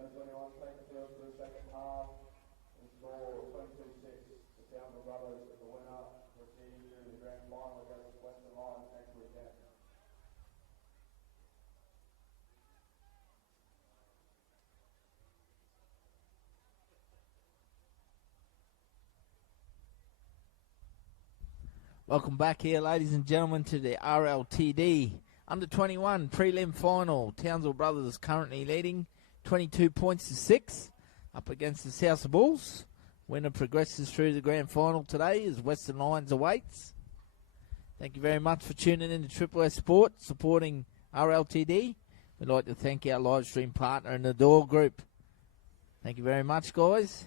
21 take the field for the second half and score 22-6. The Townsville Brothers as the winner proceeding to the grand final against Western Lions next weekend. Welcome back here, ladies and gentlemen, to the RLTD Under 21 prelim final. Townsville Brothers currently leading 22 points to 6 up against the South Bulls. Winner progresses through the grand final today as Western Lions awaits. Thank you very much for tuning in to Triple S Sport, supporting RLTD. We'd like to thank our live stream partner in the Door Group. Thank you very much, guys.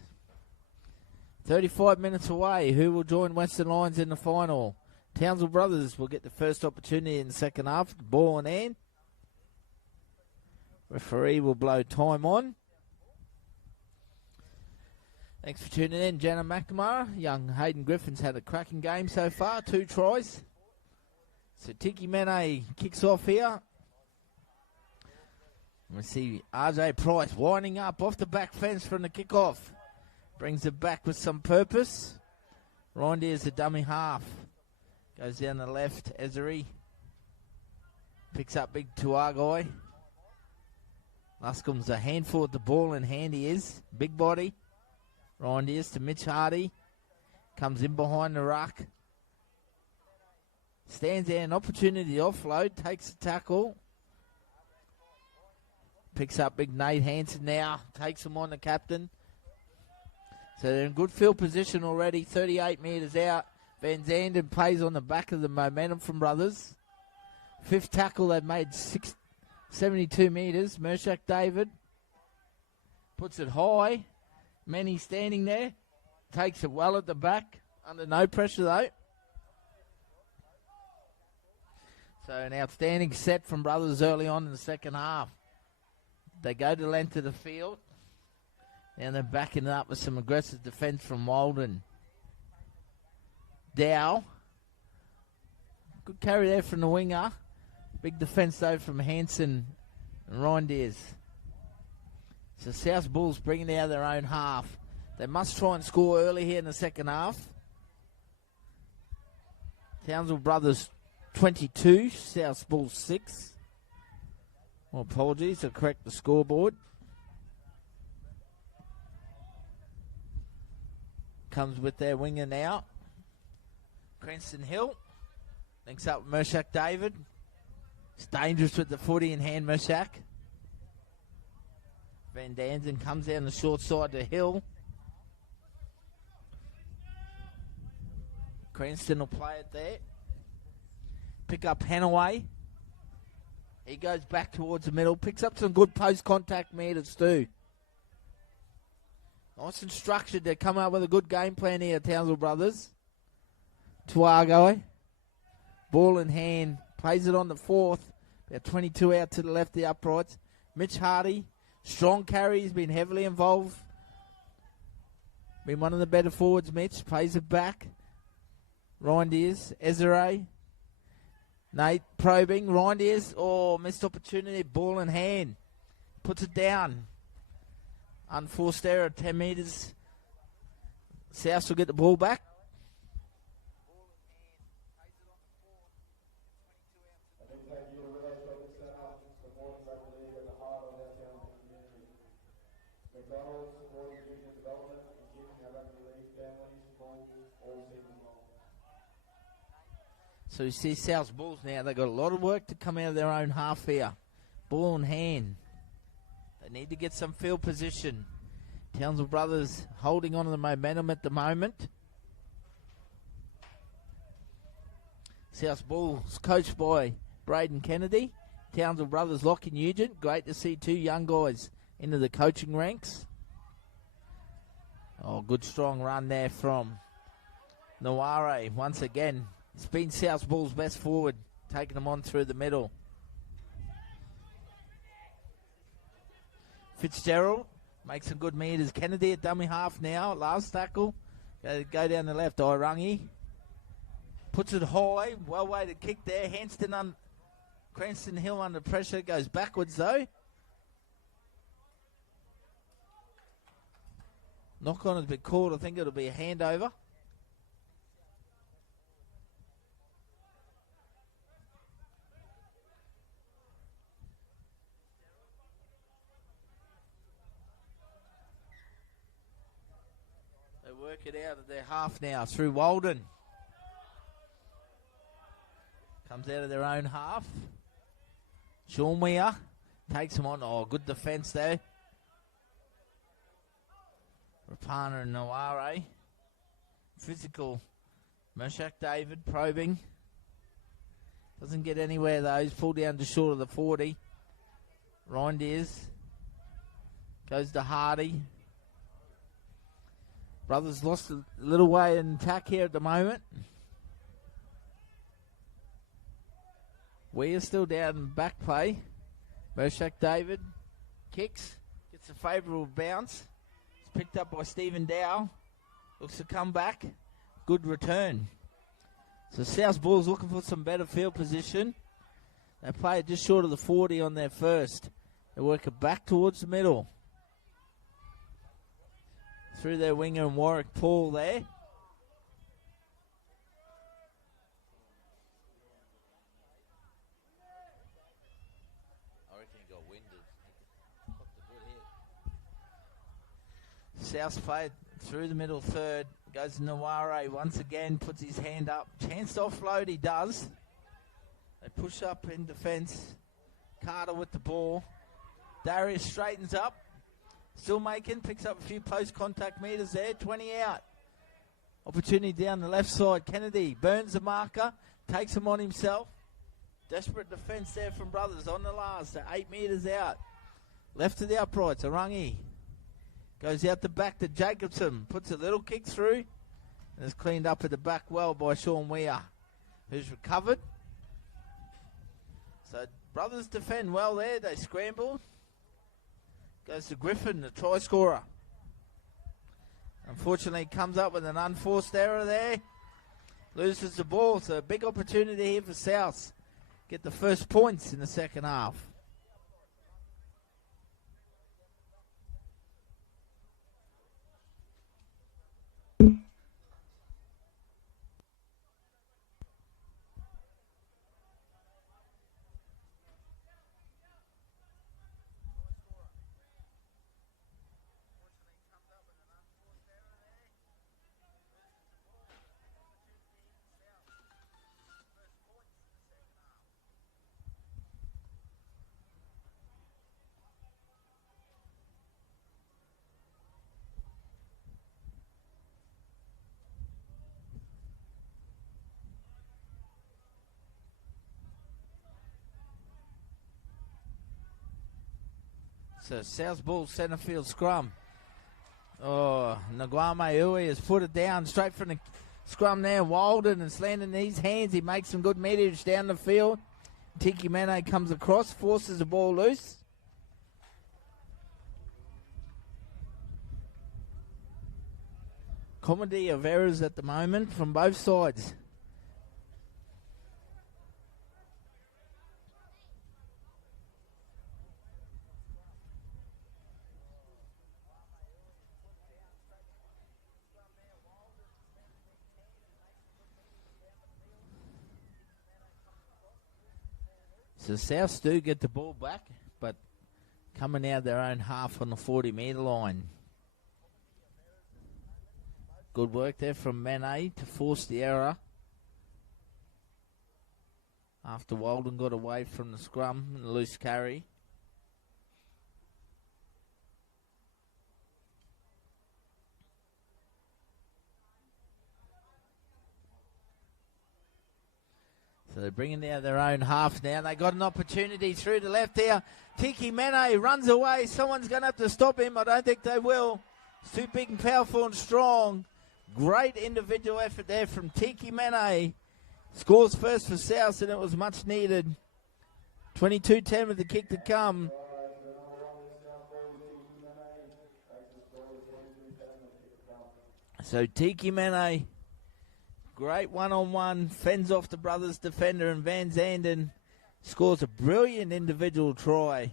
35 minutes away. Who will join Western Lions in the final? Townsville Brothers will get the first opportunity in the second half. Ball in hand. Referee will blow time on. Thanks for tuning in, Jenna McNamara. Young Hayden Griffin's had a cracking game so far. 2 tries. So Tiki Mene kicks off here. We see RJ Price winding up off the back fence from the kickoff. Brings it back with some purpose. Rindy is the dummy half. Goes down the left. Ezeri picks up big Tuagai. Luscombe's a handful with the ball in hand. He is. Big body. Rindy is to Mitch Hardy. Comes in behind the ruck. Stands there, an opportunity to offload. Takes the tackle. Picks up big Nate Hansen now. Takes him on the captain. So they're in good field position already. 38 metres out. Van Zanden plays on the back of the momentum from Brothers. 5th tackle, they've made 72 metres. Mershak David puts it high. Manny standing there. Takes it well at the back. Under no pressure though. So an outstanding set from Brothers early on in the second half. They go to the length of the field. And they're backing it up with some aggressive defence from Walden. Dow. Good carry there from the winger. Big defence though from Hanson and Reindeers. So South Bulls bringing it out of their own half. They must try and score early here in the second half. Townsville Brothers 22, South Bulls 6. Well, apologies to correct the scoreboard. Comes with their winger now. Cranston Hill links up with Mershak David. It's dangerous with the footy in hand, Mershak. Van Danzen comes down the short side to Hill. Cranston will play it there. Pick up Hanaway. He goes back towards the middle. Picks up some good post-contact meters too. Nice and structured. They come up with a good game plan here, Townsville Brothers. Tuagai. Ball in hand. Plays it on the 4th. About 22 out to the left, the uprights. Mitch Hardy. Strong carry. He's been heavily involved. Been one of the better forwards, Mitch. Plays it back. Reindeers. Ezere. Nate probing. Reindeers. Oh, missed opportunity. Ball in hand. Puts it down. Unforced error, 10 metres. South will get the ball back. So you see South Bulls now, they've got a lot of work to come out of their own half here. Ball in hand. They need to get some field position. Townsville Brothers holding on to the momentum at the moment. South Bulls coached by Braden Kennedy. Townsville Brothers Lockie Nugent. Great to see 2 young guys into the coaching ranks. Oh, good strong run there from Naware. Once again, it's been South Bulls' best forward, taking them on through the middle. Fitzgerald makes some good meters. Kennedy at dummy half now. Last tackle. Go down the left. Irangi puts it high. Well weighted kick there. Cranston Hill under pressure. Goes backwards though. Knock on has been called. I think it'll be a handover. They work it out of their half now through Walden. Comes out of their own half. Sean Weir takes him on. Oh, good defence there. Rapana and Naware. Physical. Mershak David probing. Doesn't get anywhere though. He's pulled down to short of the 40. Reindeers. Goes to Hardy. Brothers lost a little way in attack here at the moment. We're still down in back play. Mershak David kicks. Gets a favourable bounce. Picked up by Stephen Dow. Looks to come back. Good return. So South Bulls looking for some better field position. They play it just short of the 40 on their first. They work it back towards the middle. Through their winger and Warwick Paul there. I reckon he got winded. Copped a good hit. South played through the middle third. Goes to Naware once again, puts his hand up. Chance to offload, he does. They push up in defence. Carter with the ball. Darius straightens up. Still making, picks up a few post-contact metres there. 20 out. Opportunity down the left side. Kennedy burns the marker. Takes him on himself. Desperate defence there from Brothers on the last. 8 metres out. Left to the uprights. Arangi. Goes out the back to Jacobson. Puts a little kick through. And is cleaned up at the back well by Sean Weir, who's recovered. So Brothers defend well there. They scrambled. Goes to Griffin, the try scorer. Unfortunately, comes up with an unforced error there. Loses the ball. So a big opportunity here for South. Get the first points in the second half. So South Bulls centre field scrum. Oh, Naguame Ui has put it down straight from the scrum there. Walden is landing in his hands. He makes some good meterage down the field. Tiki Mane comes across, forces the ball loose. Comedy of errors at the moment from both sides. So South do get the ball back, but coming out their own half on the 40-metre line. Good work there from Mane to force the error. After Walden got away from the scrum and the loose carry. So they're bringing out their own half now. They got an opportunity through the left here. Tiki Mane runs away. Someone's going to have to stop him. I don't think they will. It's too big and powerful and strong. Great individual effort there from Tiki Mane. Scores first for South, and it was much needed. 22-10 with the kick to come. So Tiki Mane, great one-on-one, fends off the Brothers defender, and Van Zanden scores a brilliant individual try.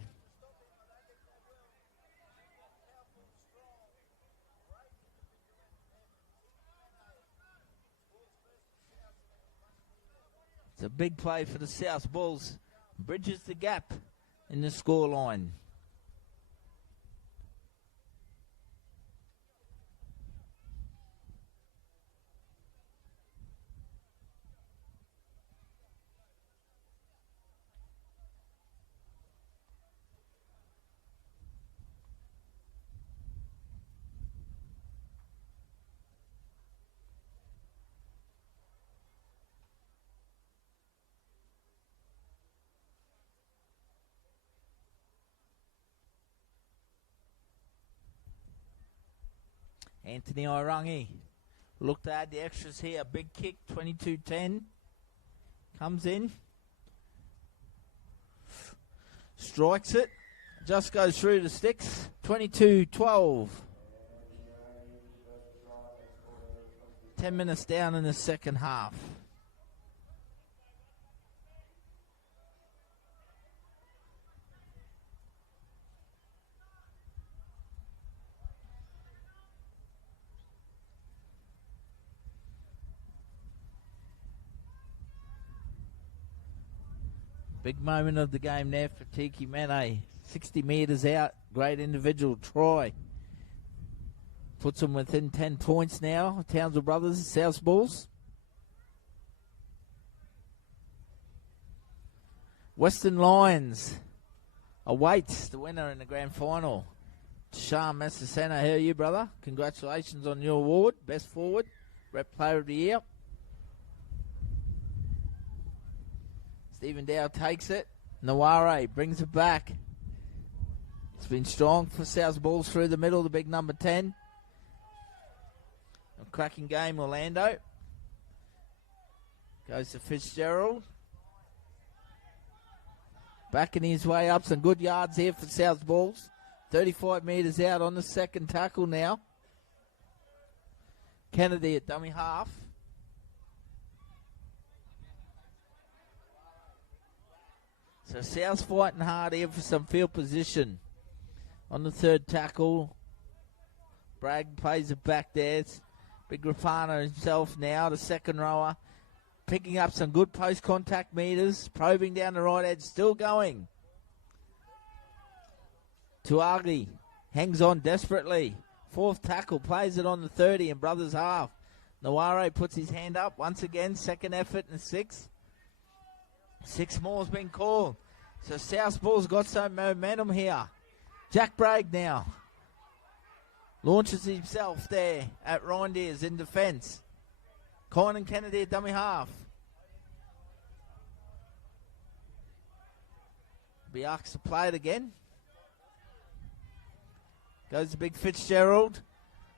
It's a big play for the South Bulls. Bridges the gap in the scoreline. Anthony Irangi looked to add the extras here. Big kick, 22-10. Comes in. Strikes it. Just goes through the sticks. 22-12. 10 minutes down in the second half. Big moment of the game there for Tiki Mane. 60 metres out. Great individual try. Puts them within 10 points now. Townsville Brothers, South Bulls. Western Lions awaits the winner in the grand final. Shah Massasana, how are you, brother? Congratulations on your award. Best forward. Rep Player of the Year. Stephen Dow takes it. Naware brings it back. It's been strong for South Bulls through the middle, the big number 10. A cracking game, Orlando. Goes to Fitzgerald. Backing his way up. Some good yards here for South Bulls. 35 metres out on the second tackle now. Kennedy at dummy half. So South's fighting hard here for some field position. On the third tackle, Bragg plays it back there. It's Big Rapana himself now, the second rower. Picking up some good post-contact meters. Probing down the right edge, still going. Tuagi hangs on desperately. Fourth tackle, plays it on the 30 and Brothers half. Naware puts his hand up once again. Second effort and 6. 6 more has been called. So South Bulls got some momentum here. Jack Bragg now launches himself there at Reindeers in defence. Conan Kennedy at dummy half. Be asked to play it again. Goes to Big Fitzgerald.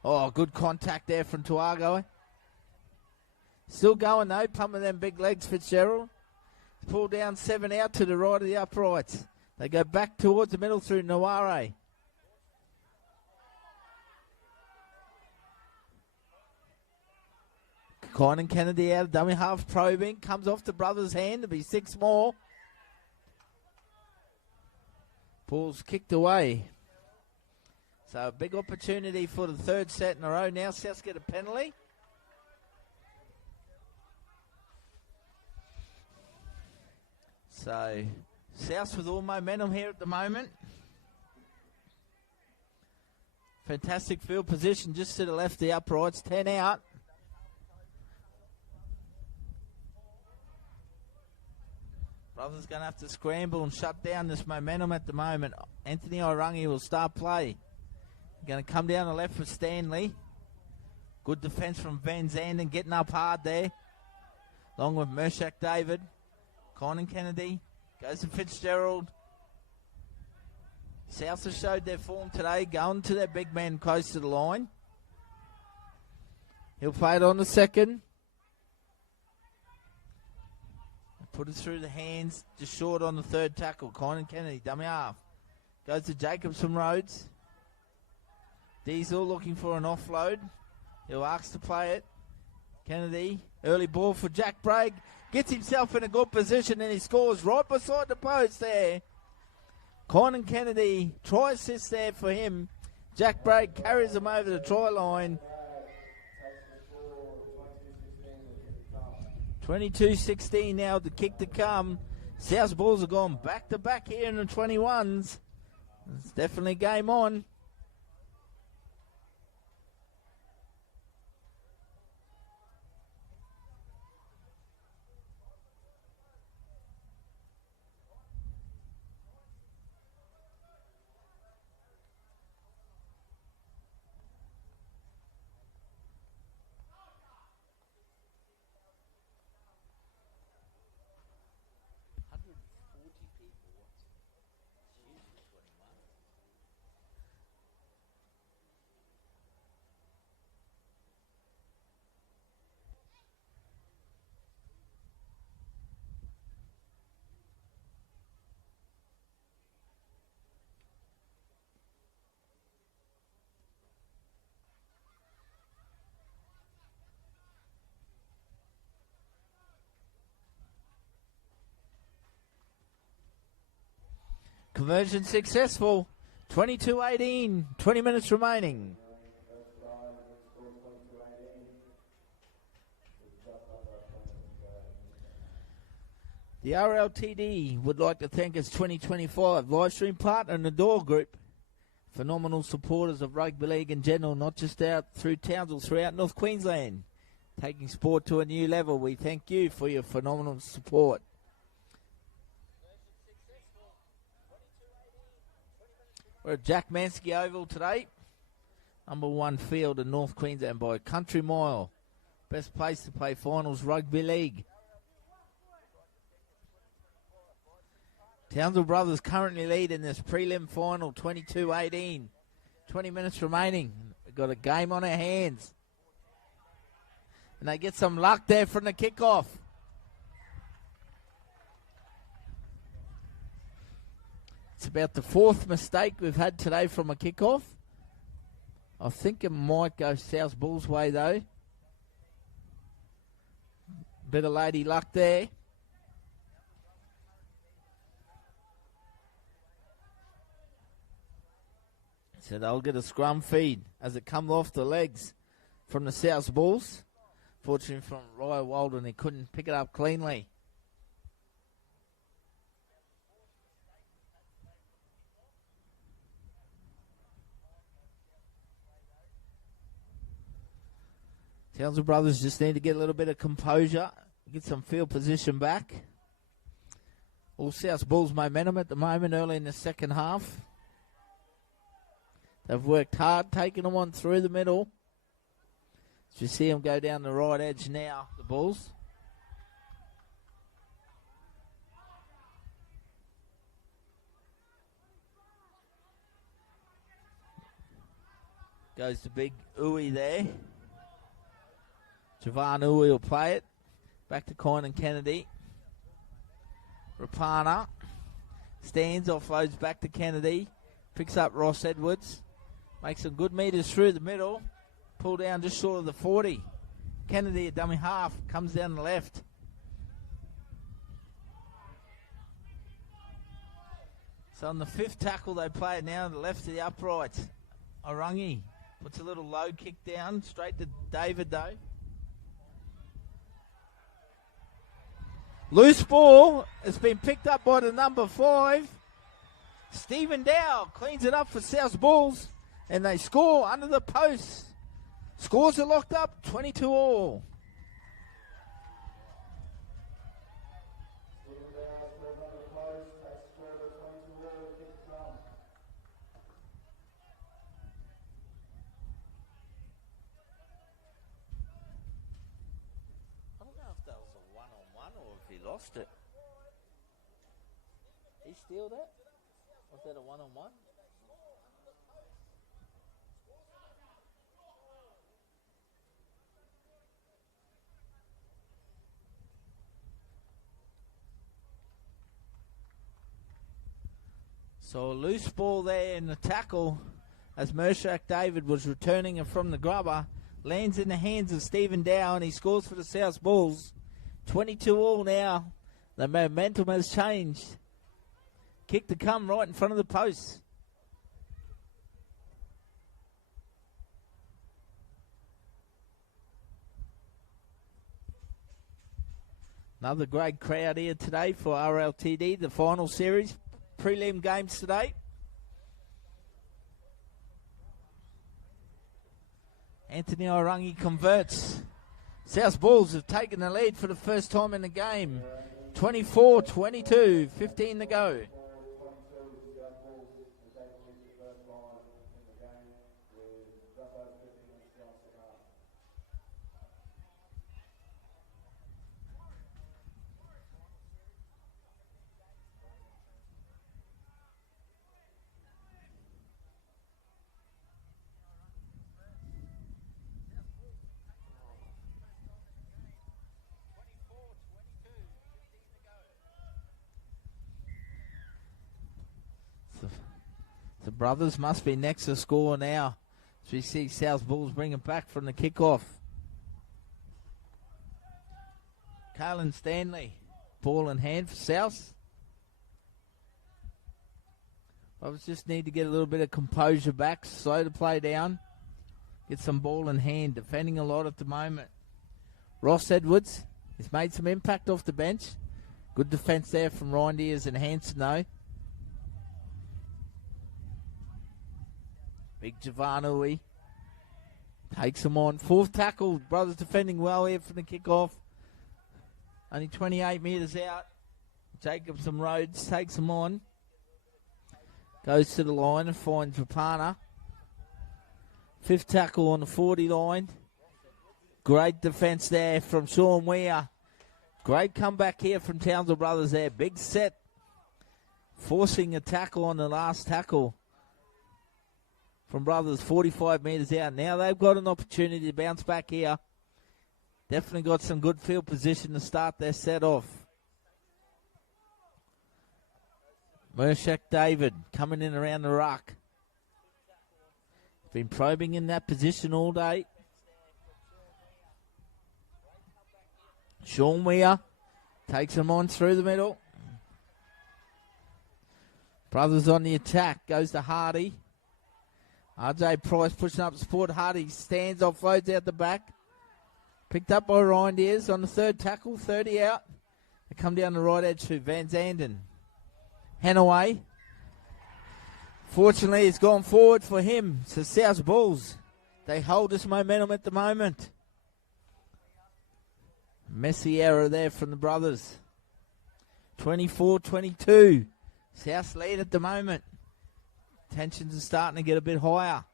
Oh, good contact there from Tuago. Still going though, pumping them big legs, Fitzgerald. Pull down 7 out to the right of the uprights. They go back towards the middle through Naware. Conan Kennedy out of dummy half, probing. Comes off the brother's hand. There'll be 6 more. Ball's kicked away. So a big opportunity for the third set in a row. Now Souths get a penalty. So, South with all momentum here at the moment. Fantastic field position just to the left of the uprights. 10 out. Brothers going to have to scramble and shut down this momentum at the moment. Anthony Irangi will start play. Going to come down the left for Stanley. Good defence from Van Zanden getting up hard there. Along with Mershak David. Conan Kennedy goes to Fitzgerald. South have showed their form today, going to their big man close to the line. He'll play it on the second. Put it through the hands, just short on the third tackle. Conan Kennedy, dummy half. Goes to Jacobs from Rhodes. Diesel looking for an offload. He'll ask to play it. Kennedy, early ball for Jack Bragg. Gets himself in a good position and he scores right beside the post there. Conan Kennedy, try assist there for him. Jack Bragg carries him over the try line. 22-16 now, the kick to come. South Bulls have gone back-to-back here in the 21s. It's definitely game on. Conversion successful. 22-18. 20 minutes remaining. The RLTD would like to thank its 2025 live stream partner and the Door Group. Phenomenal supporters of rugby league in general, not just out through Townsville, throughout North Queensland. Taking sport to a new level. We thank you for your phenomenal support. We're at Jack Mansky Oval today. Number 1 field in North Queensland by a country mile. Best place to play finals rugby league. Townsville Brothers currently lead in this prelim final, 22-18. 20 minutes remaining. We've got a game on our hands. And they get some luck there from the kickoff. It's about the 4th mistake we've had today from a kickoff. I think it might go South Bulls' way, though. Bit of lady luck there. So they'll get a scrum feed as it comes off the legs from the South Bulls. Fortunately from Ryan Walden, he couldn't pick it up cleanly. Townsville Brothers just need to get a little bit of composure, get some field position back. All South Bulls momentum at the moment early in the second half. They've worked hard, taking them on through the middle. As you see them go down the right edge now, the Bulls. Goes to big Uwe there. Javan Uwe will play it. Back to Kynan Kennedy. Rapana stands, offloads back to Kennedy. Picks up Ross Edwards. Makes some good meters through the middle. Pull down just short of the 40. Kennedy, a dummy half, comes down the left. So on the 5th tackle they play it now to the left of the upright. Orangi puts a little low kick down, straight to David though. Loose ball has been picked up by the number 5. Stephen Dow cleans it up for South Bulls, and they score under the post. Scores are locked up, 22-all. I don't know if that was a one-on-one or if he lost it. He steal that? Was that a one-on-one? So a loose ball there in the tackle as Mershak David was returning it from the grubber. Lands in the hands of Stephen Dow and he scores for the South Bulls. 22-all now. The momentum has changed. Kick to come right in front of the post. Another great crowd here today for RLTD, the final series. Prelim games today. Anthony Orangi converts. South Bulls have taken the lead for the first time in the game. 24-22, 15 to go. The brothers must be next to score now. As we see South Bulls bring it back from the kickoff. Carlin Stanley, ball in hand for South. Brothers just need to get a little bit of composure back, slow the play down, get some ball in hand, defending a lot at the moment. Ross Edwards has made some impact off the bench. Good defence there from Reindeers and Hanson though. Big Javanui takes him on. Fourth tackle. Brothers defending well here from the kickoff. Only 28 metres out. Jacobson Rhodes takes him on. Goes to the line and finds Rapana. Fifth tackle on the 40 line. Great defence there from Sean Weir. Great comeback here from Townsville Brothers there. Big set. Forcing a tackle on the last tackle from Brothers, 45 metres out. Now they've got an opportunity to bounce back here. Definitely got some good field position to start their set off. Mershak David coming in around the ruck. Been probing in that position all day. Sean Weir takes him on through the middle. Brothers on the attack. Goes to Hardy. RJ Price pushing up support. Hardy stands, offloads out the back. Picked up by Reindeers on the third tackle. 30 out. They come down the right edge to Van Zanden. Hanaway. Fortunately, it's gone forward for him. So South Bulls, they hold this momentum at the moment. Messy error there from the brothers. 24-22. South lead at the moment. Tensions are starting to get a bit higher.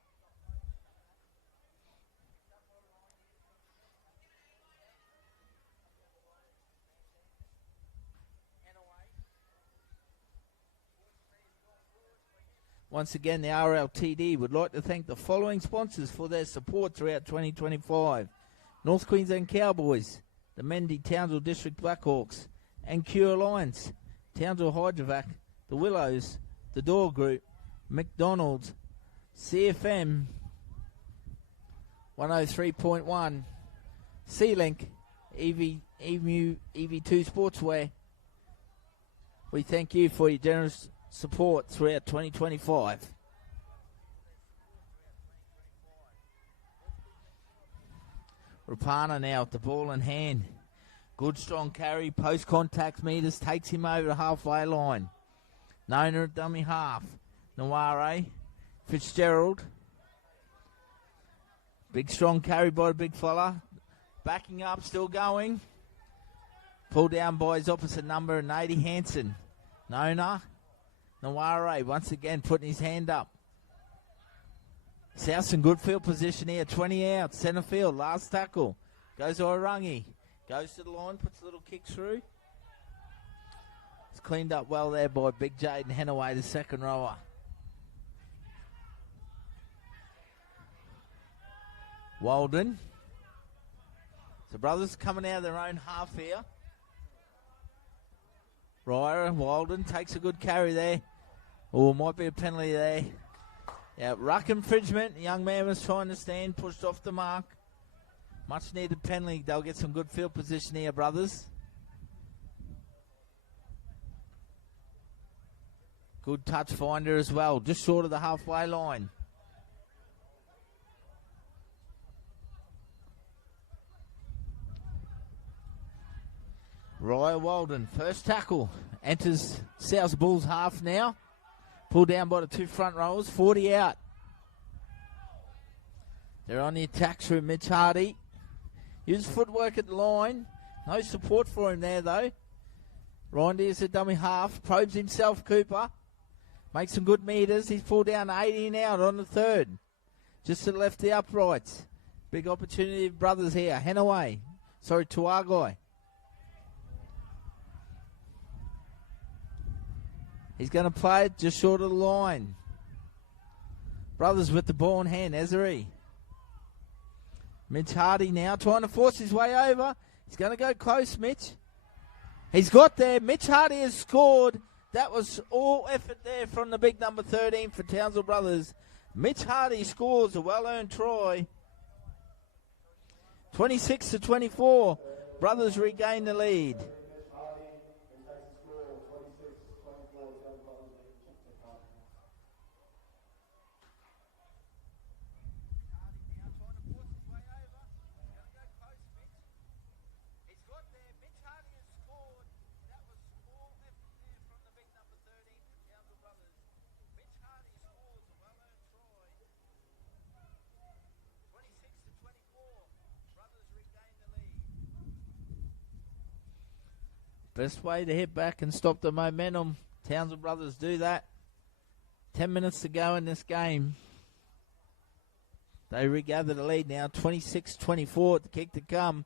Once again, the RLTD would like to thank the following sponsors for their support throughout 2025. North Queensland Cowboys, the Mendy Townsville District Blackhawks, and Q Alliance, Townsville Hydrovac, the Willows, the Door Group, McDonald's, CFM 103.1, C-Link, EV2 Sportswear. We thank you for your generous support throughout 2025. Rapana now with the ball in hand. Good strong carry, post-contact meters, takes him over the halfway line. Nona at dummy half. Naware, Fitzgerald. Big strong carry by the big fella. Backing up, still going. Pulled down by his opposite number, 80 Hanson. Nona. Naware once again putting his hand up. South in good field position here. 20 out, centre field, last tackle. Goes to Orangi. Goes to the line, puts a little kick through. It's cleaned up well there by Big Jaden Henaway, the second rower. Walden. So brothers coming out of their own half here. Ryer, Walden takes a good carry there. Oh, might be a penalty there. Yeah, ruck infringement. The young man was trying to stand, pushed off the mark. Much needed penalty. They'll get some good field position here, brothers. Good touch finder as well, just short of the halfway line. Ryan Walden, first tackle, enters South Bulls half now. Pulled down by the two front rowers, 40 out. They're on the attack through Mitch Hardy. Use footwork at the line. No support for him there, though. Rindy is a dummy half. Probes himself, Cooper. Makes some good metres. He's pulled down 18 out on the third. Just to the left the uprights. Big opportunity of brothers here. Henaway. Sorry, Tuagai. He's going to play it just short of the line. Brothers with the ball in hand. Ezeri. Mitch Hardy now trying to force his way over. He's going to go close, Mitch. He's got there. Mitch Hardy has scored. That was all effort there from the big number 13 for Townsville Brothers. Mitch Hardy scores a well-earned try. 26-24. Brothers regain the lead. Best way to hit back and stop the momentum. Townsville Brothers do that. 10 minutes to go in this game. They regather the lead now. 26-24 the kick to come.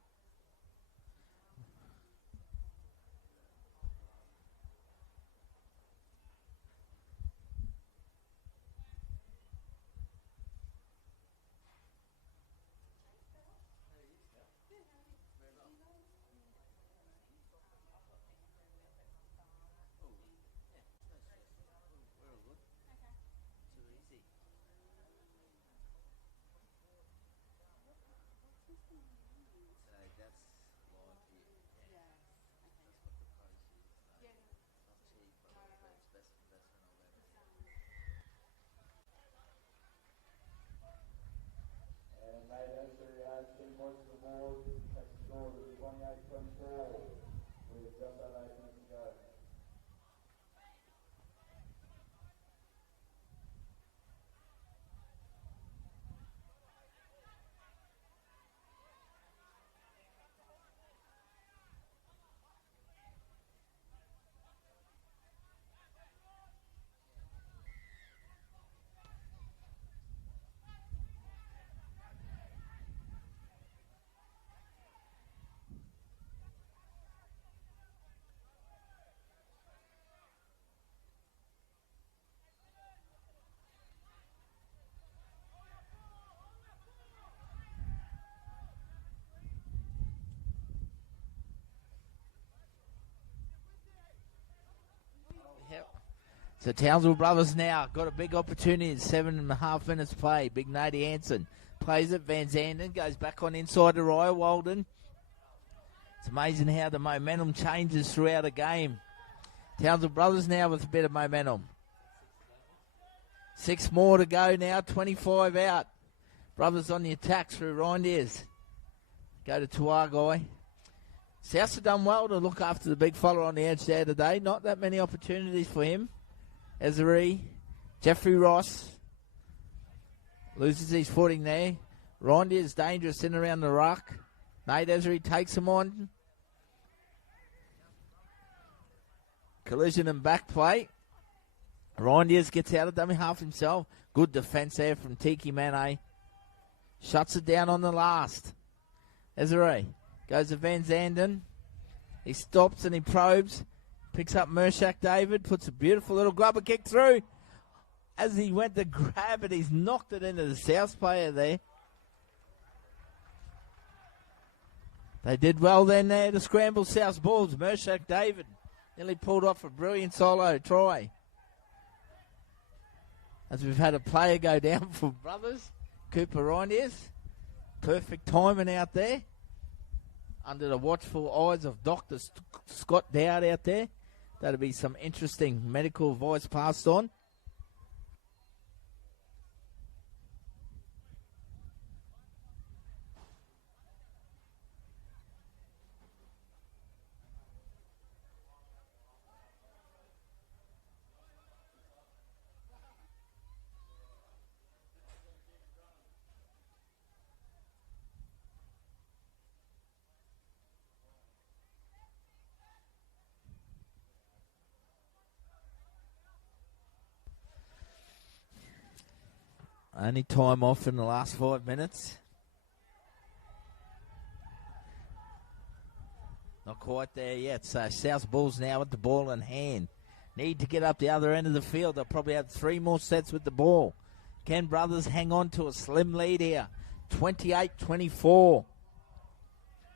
So Townsville Brothers now got a big opportunity in 7.5 minutes play. Big Nady Hansen plays it. Van Zanden goes back on inside to Ryan Walden. It's amazing how the momentum changes throughout a game. Townsville Brothers now with a bit of momentum. 6 more to go now. 25 out. Brothers on the attack through Reindeers. Go to Tuagai. Souths have done well to look after the big fella on the edge there today. Not that many opportunities for him. Ezeri, Jeffrey Ross loses his footing there. Rondi is dangerous in around the ruck. Nate Ezeri takes him on. Collision and back play. Rondiers gets out of dummy half himself. Good defence there from Tiki Mane. Shuts it down on the last. Ezeri goes to Van Zanden. He stops and he probes. Picks up Mershak David, puts a beautiful little grubber kick through. As he went to grab it, he's knocked it into the South player there. They did well then there to scramble South Bulls. Mershak David nearly pulled off a brilliant solo try. As we've had a player go down for Brothers. Cooper Reindeers. Perfect timing out there. Under the watchful eyes of Dr. Scott Dowd out there. That'll be some interesting medical advice passed on. Only time off in the last 5 minutes. Not quite there yet. So South Bulls now with the ball in hand. Need to get up the other end of the field. They'll probably have 3 more sets with the ball. Can Brothers hang on to a slim lead here? 28-24.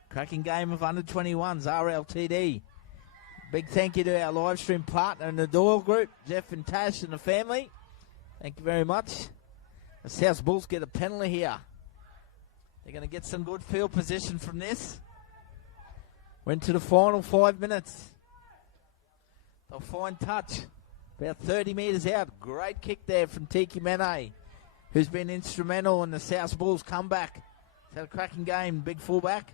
Cracking game of under 21s, RLTD. Big thank you to our live stream partner in the Doyle Group, Jeff and Tash and the family. Thank you very much. The South Bulls get a penalty here. They're going to get some good field position from this. Went to the final 5 minutes. They'll find touch. About 30 metres out. Great kick there from Tiki Mane, who's been instrumental in the South Bulls comeback. It's had a cracking game, big fullback.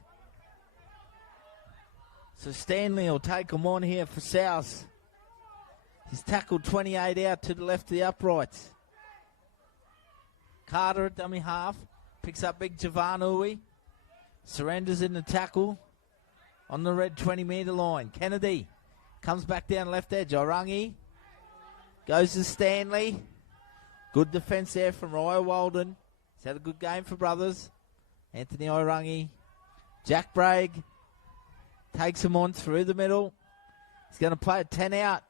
So Stanley will take him on here for South. He's tackled 28 out to the left of the uprights. Carter at dummy half. Picks up big Javanui. Surrenders in the tackle on the red 20-metre line. Kennedy comes back down left edge. Orangi goes to Stanley. Good defence there from Ryo Walden. He's had a good game for Brothers. Anthony Orangi. Jack Bragg takes him on through the middle. He's going to play a 10 out.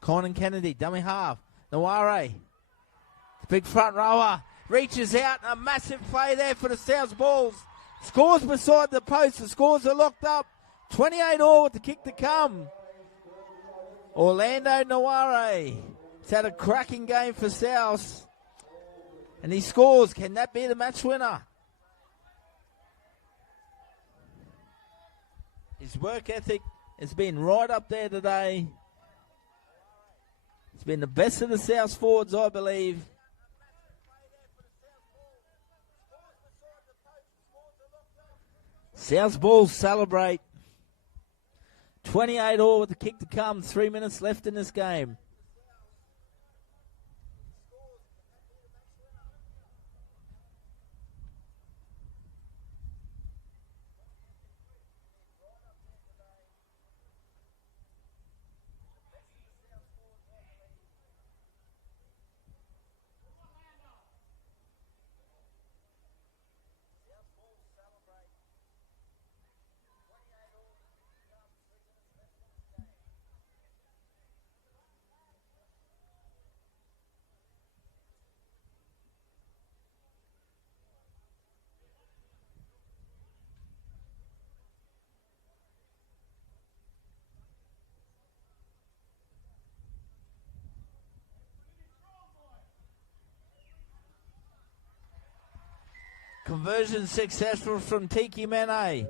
Conan Kennedy, dummy half. Naware, the big front rower, reaches out. A massive play there for the South Bulls. Scores beside the post. The scores are locked up. 28 all with the kick to come. Orlando Naware. He's had a cracking game for South. And he scores. Can that be the match winner? His work ethic has been right up there today. He's been the best of the South forwards, I believe. South Bulls celebrate. 28 all with the kick to come. 3 minutes left in this game. Conversion successful from Tiki Mane.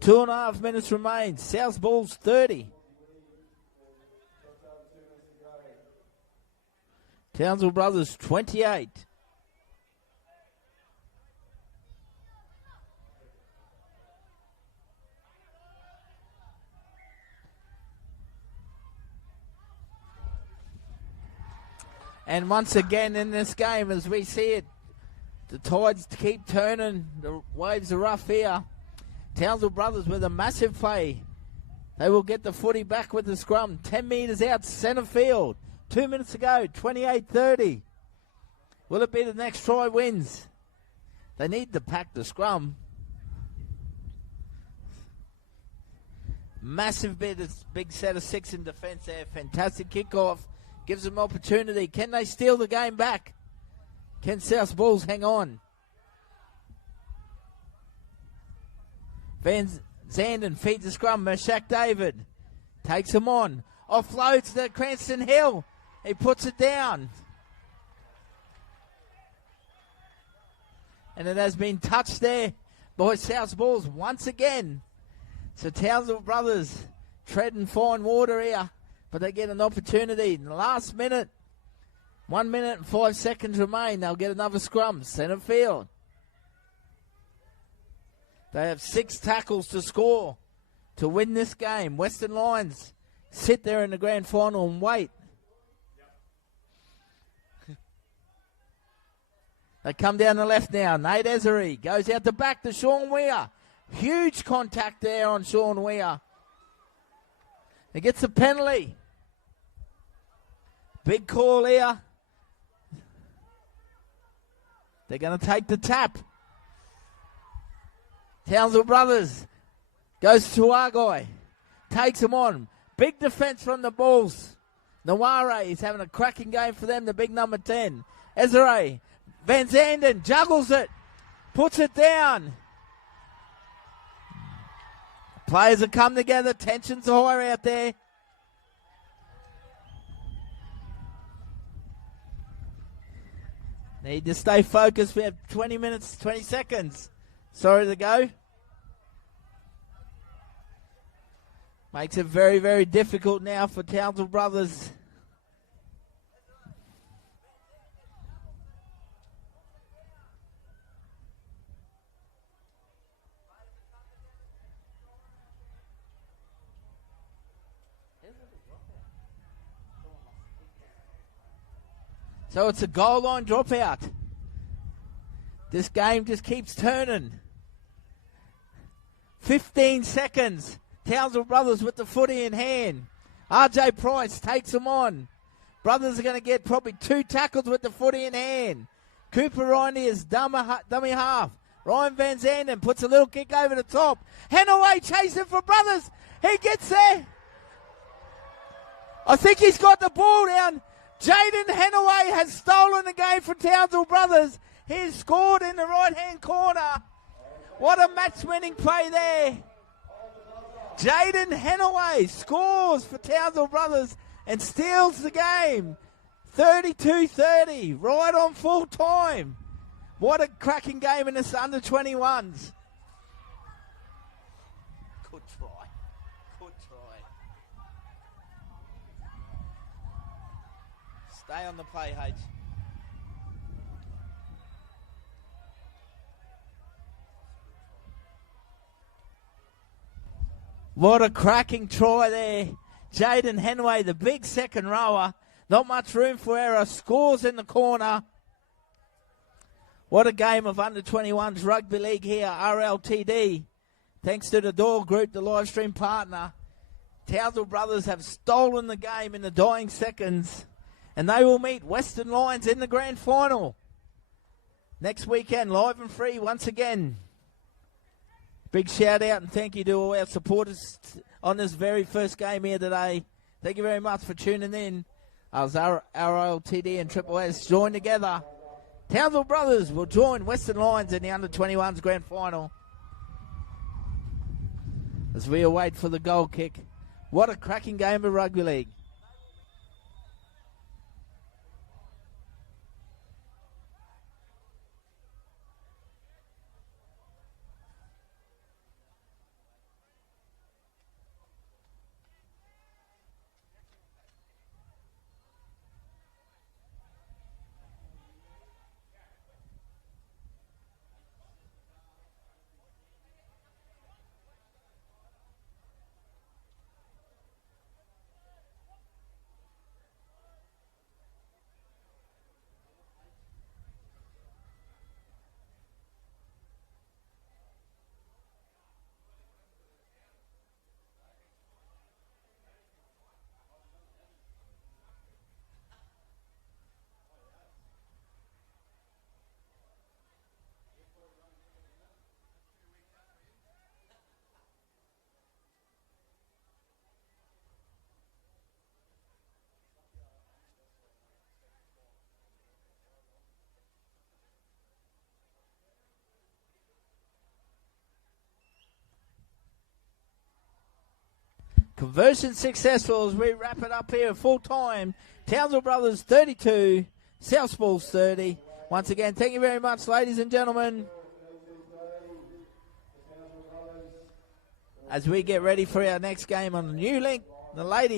2.5 minutes remain. South Bulls 30. Townsville Brothers 28. And once again in this game, as we see it, the tides keep turning. The waves are rough here. Townsville Brothers with a massive play. They will get the footy back with the scrum. 10 metres out, centre field. 2 minutes to go, 28-30. Will it be the next try wins? They need to pack the scrum. Massive big set of 6 in defence there. Fantastic kickoff. Gives them opportunity. Can they steal the game back? Can South Bulls hang on? Van Zanden feeds the scrum. Meshach David takes him on. Offloads to Cranston Hill. He puts it down. And it has been touched there by South Bulls once again. So Townsville Brothers treading fine water here. But they get an opportunity in the last minute. 1 minute and 5 seconds remain. They'll get another scrum. Centre field. They have 6 tackles to score to win this game. Western Lions sit there in the grand final and wait. They come down the left now. Nate Ezery goes out the back to Sean Weir. Huge contact there on Sean Weir. He gets a penalty. Big call here. They're going to take the tap. Townsville Brothers goes to Argoy. Takes him on. Big defense from the Bulls. Naware is having a cracking game for them, the big number 10. Ezra Van Zanden juggles it. Puts it down. Players have come together. Tensions are high out there. Need to stay focused. We have 20 minutes, 20 seconds. Sorry to go. Makes it very, very difficult now for Townsville Brothers. So it's a goal line dropout. This game just keeps turning. 15 seconds. Townsville Brothers with the footy in hand. RJ Price takes them on. Brothers are going to get probably 2 tackles with the footy in hand. Cooper Riney is dummy half. Ryan Van Zanden puts a little kick over the top. Hanaway chasing for Brothers. He gets there. I think he's got the ball down. Jaden Hanaway has stolen the game from Townsville Brothers. He's scored in the right-hand corner. What a match-winning play there. Jaden Hanaway scores for Townsville Brothers and steals the game. 32-30, right on full time. What a cracking game in this under-21s. Good try. Good try. Stay on the play, H. What a cracking try there. Jaden Henway, the big second rower. Not much room for error. Scores in the corner. What a game of under-21s rugby league here, RLTD. Thanks to the Doyle Group, the live stream partner. Townsville Brothers have stolen the game in the dying seconds. And they will meet Western Lions in the grand final. Next weekend, live and free once again. Big shout out and thank you to all our supporters on this very first game here today. Thank you very much for tuning in. As RLTD and Triple S join together. Townsville Brothers will join Western Lions in the under-21s grand final. As we await for the goal kick. What a cracking game of rugby league. Conversion successful as we wrap it up here full time. Townsville Brothers 32, South Bulls 30. Once again, thank you very much, ladies and gentlemen. As we get ready for our next game on the new link, the ladies.